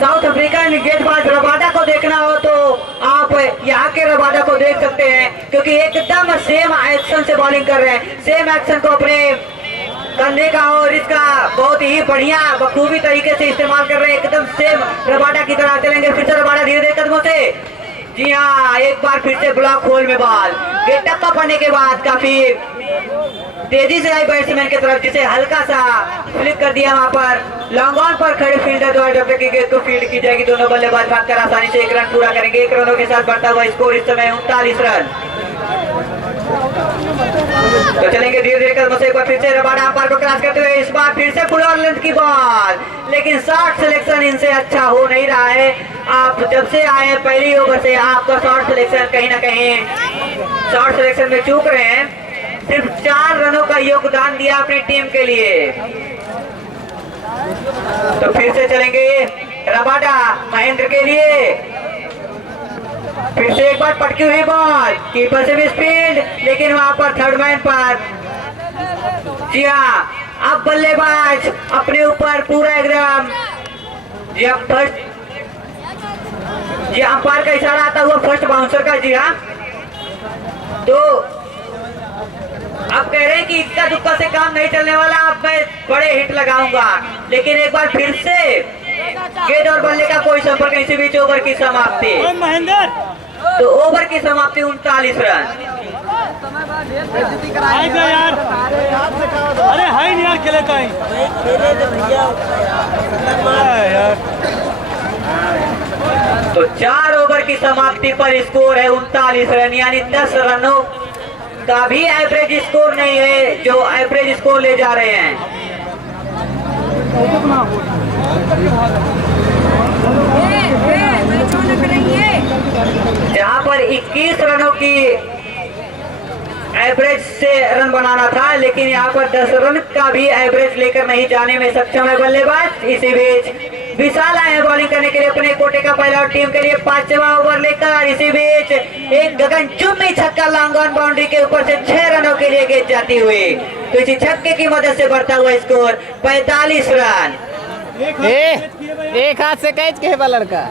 साउथ अफ्रीकन गेंदबाज रबाडा को देखना हो तो आप यहाँ के रबाडा को देख सकते हैं, क्योंकि एकदम सेम एक्शन से बॉलिंग कर रहे हैं, सेम एक्शन को अपने करने का और इसका बहुत ही बढ़िया बखूबी तरीके से इस्तेमाल कर रहे हैं, एकदम सेम रबाडा की तरह। चलेंगे फिर से रबाडा धीरे धीरे कदमों से। जी हाँ एक बार फिर से ब्लॉक होल में बॉल, गेट टप्पा पड़ने के बाद काफी तेजी से आई बैट्समैन की तरफ, जिसे हल्का सा फ्लिक कर दिया वहां पर लॉन्ग ऑन पर खड़े फील्डर द्वारा। जब तक गेंद को फील्ड की जाएगी दोनों बल्लेबाज भागकर आसानी से 1 रन पूरा करेंगे। 1 रनों के साथ बढ़ता हुआ स्कोर इस समय 39 रन। तो चलेंगे धीरे धीरे कदमों से। एक बार फिर से रबाडा अंपायर को क्रॉस करते हुए, इस बार फिर से फुल और लेंथ की बॉल, लेकिन शॉट सिलेक्शन इनसे अच्छा हो नहीं रहा है। आप जब से आए हैं पहली ओवर से आपका शॉट सिलेक्शन कहीं ना कहीं शॉट सिलेक्शन में चूक रहे हैं। सिर्फ 4 रनों का योगदान दिया अपनी टीम के लिए। तो फिर से चलेंगे रबाडा महेंद्र के लिए। फिर से एक बार पटकी हुई बॉल, कीपर से भी स्पीड, लेकिन वहां पर थर्ड मैन पर जी हाँ अब बल्लेबाज अपने ऊपर पूरा एकदम जी हाँ फर्स्ट जी अंपायर का इशारा आता हुआ फर्स्ट बाउंसर का। जी हाँ तो अब कह रहे हैं कि इक्का दुक्का से काम नहीं चलने वाला, अब मैं बड़े हिट लगाऊंगा। लेकिन एक बार फिर से गेंद और बल्ले का कोई संपर्क नहीं। इसी बीच ओवर की समाप्ति। तो ओवर की समाप्ति 39 रन। यार अरे हाई नहीं यार खेले कहीं यार। तो 4 ओवर की समाप्ति पर स्कोर है 39 रन, यानी 10 रनों का भी एवरेज स्कोर नहीं है जो एवरेज स्कोर ले जा रहे हैं। जहां पर 21 रनों की एवरेज से रन बनाना था, लेकिन यहाँ पर 10 रन का भी एवरेज लेकर नहीं जाने में सक्षम है बल्लेबाज। इसी बीच विशाल आए हैं बॉलिंग करने के लिए अपने कोटे का पहला और टीम के लिए 5वां ओवर लेकर। इसी बीच एक गगनचुंबी छक्का लॉन्ग ऑन बाउंड्री के ऊपर से 6 रनों के लिए गेंद जाती हुई। तो इसी छक्के की मदद से बढ़ता हुआ स्कोर 45 रन। एक हाथ से कैच के बॉलर का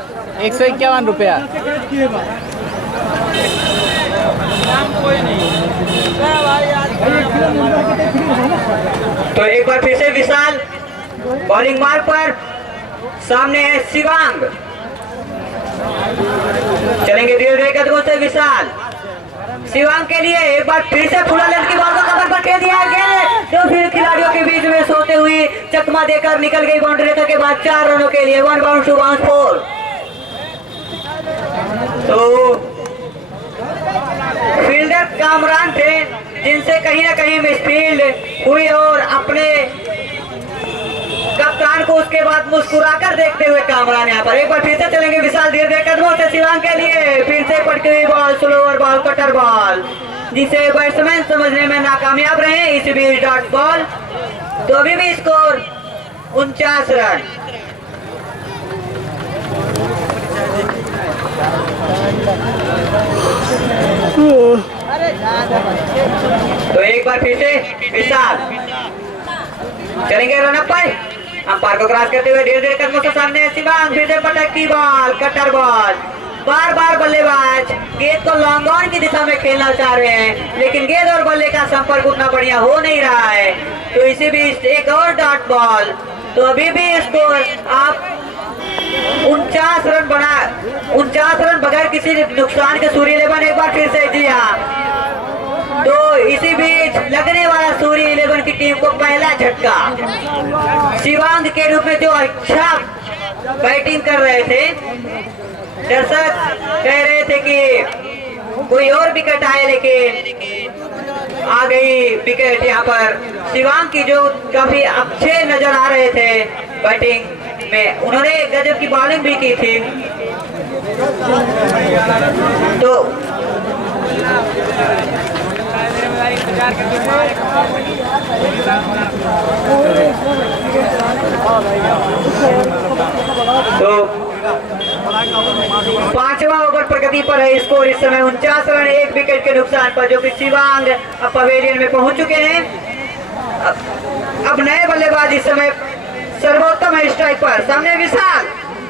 151 रुपया। तो एक बार फिर से विशाल बॉलिंग मार्ग पर, सामने है शिवांग। चलेंगे धीरे धीरे कदमों से विशाल। शिवांग के लिए एक बार फिर से फुल लेंथ की बॉल को कवर पर खेल दिया गया, तो फिर खिलाड़ियों के बीच में सोते हुए चकमा देकर निकल गई बाउंड्री रेखा के बाद 4 रनों के लिए 1 बाउंड 2 बाउंड 4। तो फील्डर कामरान थे जिनसे कहीं ना कहीं मिसफील्ड हुई और अपने कप्तान को उसके बाद मुस्कुराकर देखते हुए कामरान यहाँ पर एक बार फिर से चलेंगे विशाल धीरे धीरे कदमों से शिवांग के लिए फिर से पटकी हुई ball, slower ball, cutter ball, जिसे बैट्समैन समझने में नाकामयाब रहे। इस बीच डॉट बॉल, तो अभी भी स्कोर 49 रन। तो एक बार फिर से विशाल चलेंगे रन अप पर, अंपायर को क्रॉस करते हुए धीरे धीरे कदमों से सामने शिवांग, फिर से पटक की बॉल, कटर बॉल, बार बार बल्लेबाज गेंद को लॉन्ग ऑन की दिशा में खेलना चाह रहे हैं, लेकिन गेंद और बल्ले का संपर्क उतना बढ़िया हो नहीं रहा है। तो इसी बीच एक और डॉट बॉल, तो अभी भी स्कोर आप 49 रन बना, 49 रन बगैर किसी नुकसान के सूर्य 11 एक बार फिर से, जी हाँ। तो इसी बीच लगने वाला सूर्य 11 की टीम को पहला झटका। शिवांग के रूप में जो अच्छा बैटिंग कर रहे थे, दर्शक कह रहे थे कि कोई और विकेट आए, लेकिन आ गई विकेट यहाँ पर शिवांग की, जो काफी अच्छे नजर आ रहे थे बैटिंग में। उन्होंने गजब की बॉलिंग भी की थी। तो पांचवा ओवर प्रगति पर है, स्कोर इस समय 49 रन 1 विकेट के नुकसान पर, जो कि शिवांग अब पवेलियन में पहुंच चुके हैं। अब नए बल्लेबाज इस समय सर्वोत्तम है स्ट्राइक पर, सामने Vishal,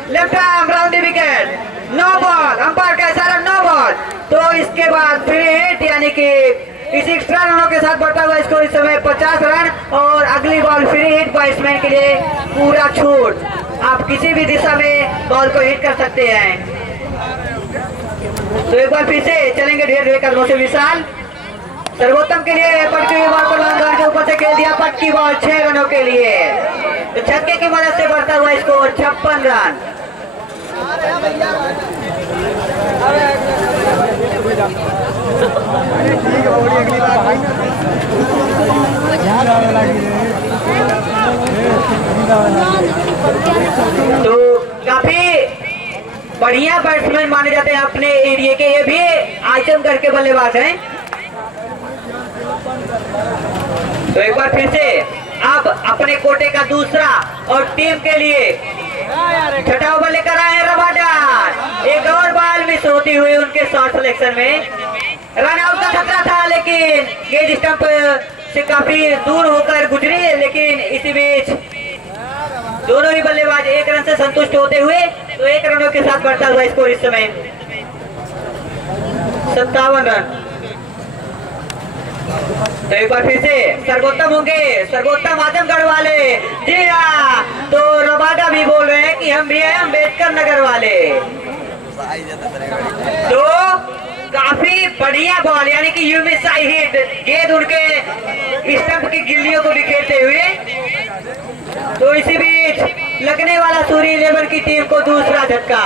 left arm round the wicket, no ball, umpire का इशारा नो बॉल। तो इसके बाद फ्री हिट, यानी कि इस एक्स्ट्रा रनों के साथ बढ़ता हुआ स्कोर इस समय 50 रन, और अगली बॉल फ्री हिट बैट्समैन के लिए पूरा छूट, आप किसी भी दिशा में बॉल को हिट कर सकते हैं। तो एक बार फिर से चलेंगे धीरे धीरे कदमों से विशाल, सर्वोत्तम के लिए पटकी हुई बॉल को लॉन्ग ऑन के ऊपर से खेल दिया, पटकी बॉल 6 रनों के लिए। तो छक्के की मदद से बढ़ता हुआ स्कोर 56 रन। तो काफी बढ़िया बैट्समैन माने जाते हैं अपने एरिया के, ये भी आइटम करके बल्लेबाज हैं। तो एक बार फिर से अब अपने कोटे का दूसरा और टीम के लिए छठा ओवर लेकर आए रबाडा। एक और बॉल मिस होती हुई उनके शॉट सिलेक्शन में, रन आउट का खतरा था, लेकिन गेंद स्टंप से काफी दूर होकर गुजरी, लेकिन इसी बीच दोनों ही बल्लेबाज 1 रन से संतुष्ट होते हुए, तो 1 रनों के साथ बढ़ता हुआ स्कोर इस समय 57 रन। तो एक बार फिर से सर्वोत्तम होंगे, सर्वोत्तम आजमगढ़ वाले, जी हाँ। तो रबाडा भी बोल रहे हैं कि हम भी हैं अम्बेडकर नगर वाले। तो काफी बढ़िया बॉल, यानी कि यू मिस आई हिट, गेंद उनके स्टंप की गिल्लियों को बिखेरते हुए। तो इसी बीच लगने वाला सूर्य 11 की टीम को दूसरा झटका।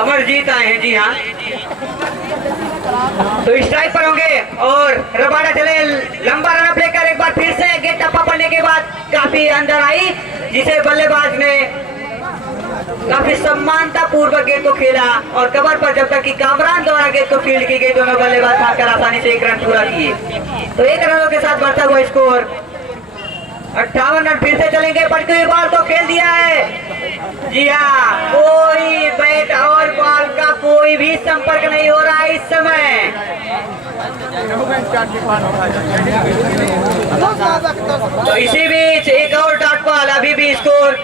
अमरजीत आए हैं, जी हाँ। तो स्ट्राइक पर होंगे और रबाडा चले लंबा रन अप लेकर, एक बार फिर से गेंद टप्पा पड़ने के बाद काफी अंदर आई, जिसे बल्लेबाज ने काफी सम्मानता पूर्वक गेंद को खेला, और कवर पर जब तक कि कामरान द्वारा गेंद को फील्ड की गई, दोनों बल्लेबाज खाकर आसानी से 1 रन पूरा किए। तो 1 रनों के साथ बढ़ता हुआ स्कोर 58 रन। फिर से चलेंगे, पटकी हुई बॉल को खेल दिया है, जी हाँ। कोई बैट और बॉल का कोई भी संपर्क नहीं हो रहा है इस समय। तो इसी बीच एक और डॉट बॉल, अभी भी स्कोर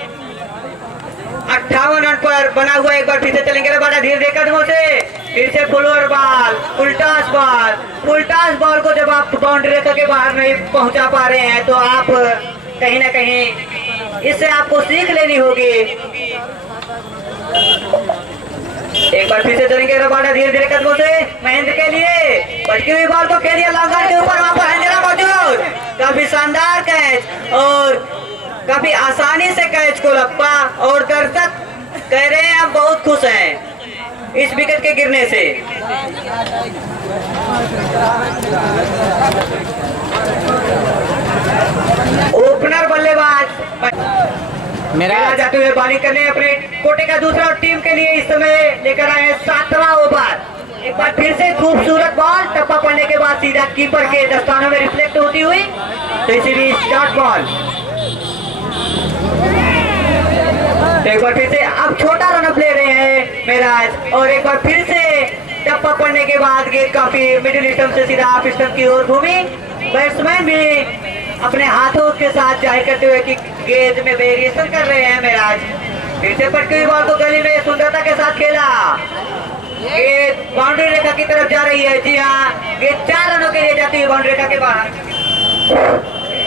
58 रन पर बना हुआ। एक बार फिर से चलेंगे रबाडा धीरे धीरे कदमों से, फिर से full over ball, full toss ball. Full toss ball को जब आप बाउंड्री रेखा के बाहर नहीं पहुंचा पा रहे हैं, तो आप कहीं ना कहीं इससे आपको सीख लेनी होगी। एक बार फिर से चलेंगे रबाडा धीरे धीरे कदमों से महेंद्र के लिए पटकी हुई बॉल को खेल दिया लॉन्गर के ऊपर, वहां पर हंजरा मौजूद, काफी शानदार कैच और काफी आसानी से कैच को लपका और दर्शक कह रहे हैं हम बहुत खुश हैं इस विकेट के गिरने से। ओपनर बल्लेबाज मेरा जाते हुए बॉलिंग करने अपने कोटे का दूसरा और टीम के लिए इस समय लेकर आए 7वां ओवर। एक बार फिर से खूबसूरत बॉल टप्पा पड़ने के बाद सीधा कीपर के दस्तानों में रिफ्लेक्ट होती हुई, तो इसी बीच डॉट बॉल। एक बार फिर से अब छोटा रनअप ले रहे हैं मेराज और एक बार फिर से टप्पा पड़ने के बाद गेंद काफी मिडिल स्टंप से सीधा ऑफ स्टंप की ओर घूमी। बैट्समैन भी अपने हाथों के साथ जाहिर करते हुए कि गेंद में वेरिएशन कर रहे हैं मेराज। फिर से पटकी हुई बॉल को गली में सुंदरता के साथ खेला, गेंद बाउंड्री रेखा की तरफ जा रही है। जी हाँ, गेंद 4 रनों के लिए जाती है बाउंड्री रेखा के बाहर।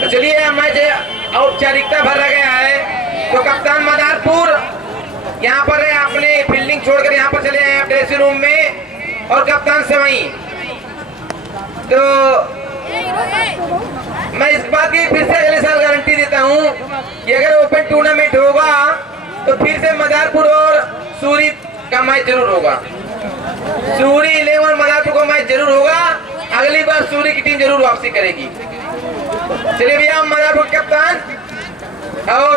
तो चलिए मैच औपचारिकता भर गया है। तो कप्तान मदारपुर यहाँ पर है, अपने फील्डिंग छोड़कर यहाँ पर चले आए ड्रेसिंग रूम में, और कप्तान सवई। तो मैं इस बात की फिर से अगले साल गारंटी देता हूँ कि अगर ओपन टूर्नामेंट होगा तो फिर से मदारपुर और सूरी का मैच जरूर होगा। सूरी 11 मदारपुर का मैच जरूर होगा। अगली बार सूरी की टीम जरूर वापसी करेगी। चलिए भैया, मदारपुर कप्तान और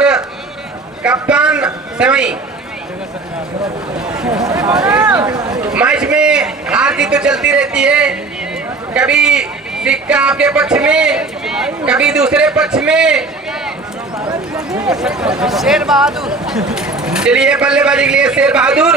कप्तान सवई। मैच में हार जीत तो चलती रहती है, कभी सिक्का आपके पक्ष में, कभी दूसरे पक्ष में। शेर बहादुर, चलिए बल्लेबाजी के लिए शेर बहादुर।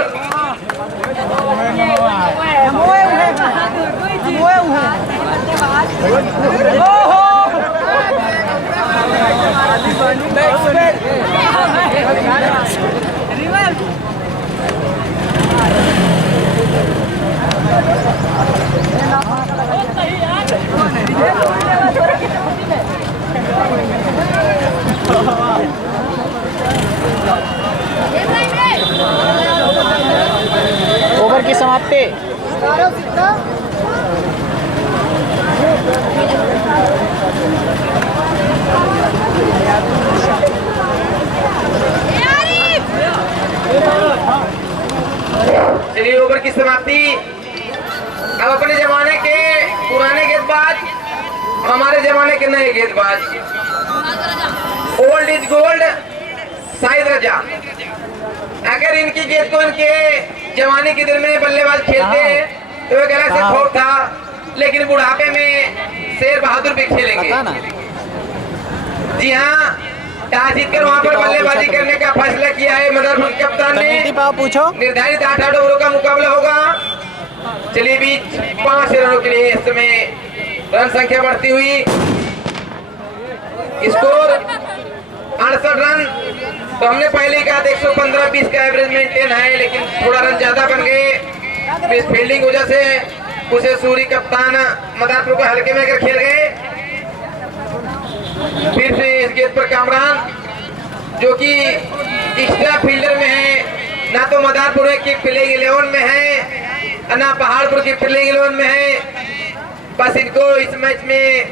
ओवर की समाप्ति। चलिए ओवर की समाप्ति। अब अपने जमाने के पुराने गेंदबाज, हमारे जमाने के नए गेंदबाज, ओल्ड इज गोल्ड, शाहिद रजा। अगर इनकी गेंद को इनके जमाने के दिन में बल्लेबाज खेलते तो एक अलग से खौफ था, लेकिन बुढ़ापे में शेर बहादुर भी खेलेंगे। जी हाँ, टॉस जीतकर वहां पर बल्लेबाजी करने का फैसला किया है मदरपुर कप्तान ने। पूछो, निर्धारित 8 ओवरों का मुकाबला होगा। चलिए बीच 5 रनों के लिए इस समय रन संख्या बढ़ती हुई, स्कोर 68 रन। तो हमने पहले कहा 115-20 का एवरेज मेंटेन है, लेकिन थोड़ा रन ज्यादा बन गए इस फील्डिंग वजह से। उसे सूरी कप्तान मदारपुर को हल्के में अगर खेल गए। फिर से इस गेंद पर कामरान, जो कि एक्स्ट्रा फील्डर में है, ना तो मदारपुर की प्लेइंग 11 में है, ना पहाड़पुर की प्लेइंग 11 में है। बस इनको इस मैच में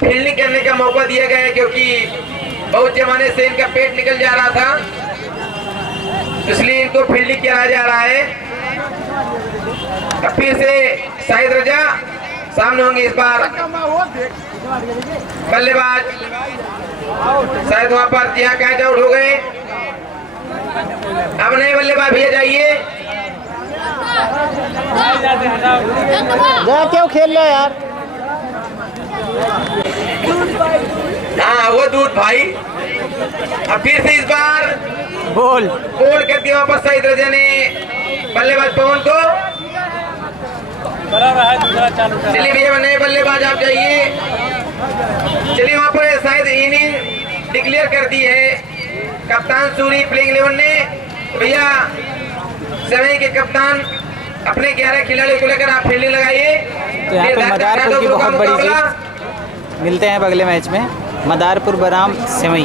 फील्डिंग करने का मौका दिया गया है, क्योंकि बहुत जमाने से इनका पेट निकल जा रहा था, इसलिए इनको फील्डिंग किया जा रहा है। अब फिर से शाहिद रजा सामने होंगे इस बार बल्लेबाज। शायद वहां पर यहाँ कैच आउट हो गए। अब नए बल्लेबाज भैया जाइए। क्यों खेल रहे यार? हाँ, वो दूध भाई। अब फिर से इस बार बोल कर दिया वापस शाहिद रजा ने बल्लेबाज पवन को। चलिए भैया, नए बल्लेबाज आप जाइए। चलिए वहां पर शायद इनिंग डिक्लेयर कर दी है कप्तान सूरी प्लेइंग 11 ने। भैया समय के कप्तान अपने 11 खिलाड़ियों को लेकर आप फील्डिंग लगाइए। तो यहाँ पे मदारपुर की बहुत बड़ी जीत। मिलते हैं अगले मैच में। मदारपुर बनाम सेवई।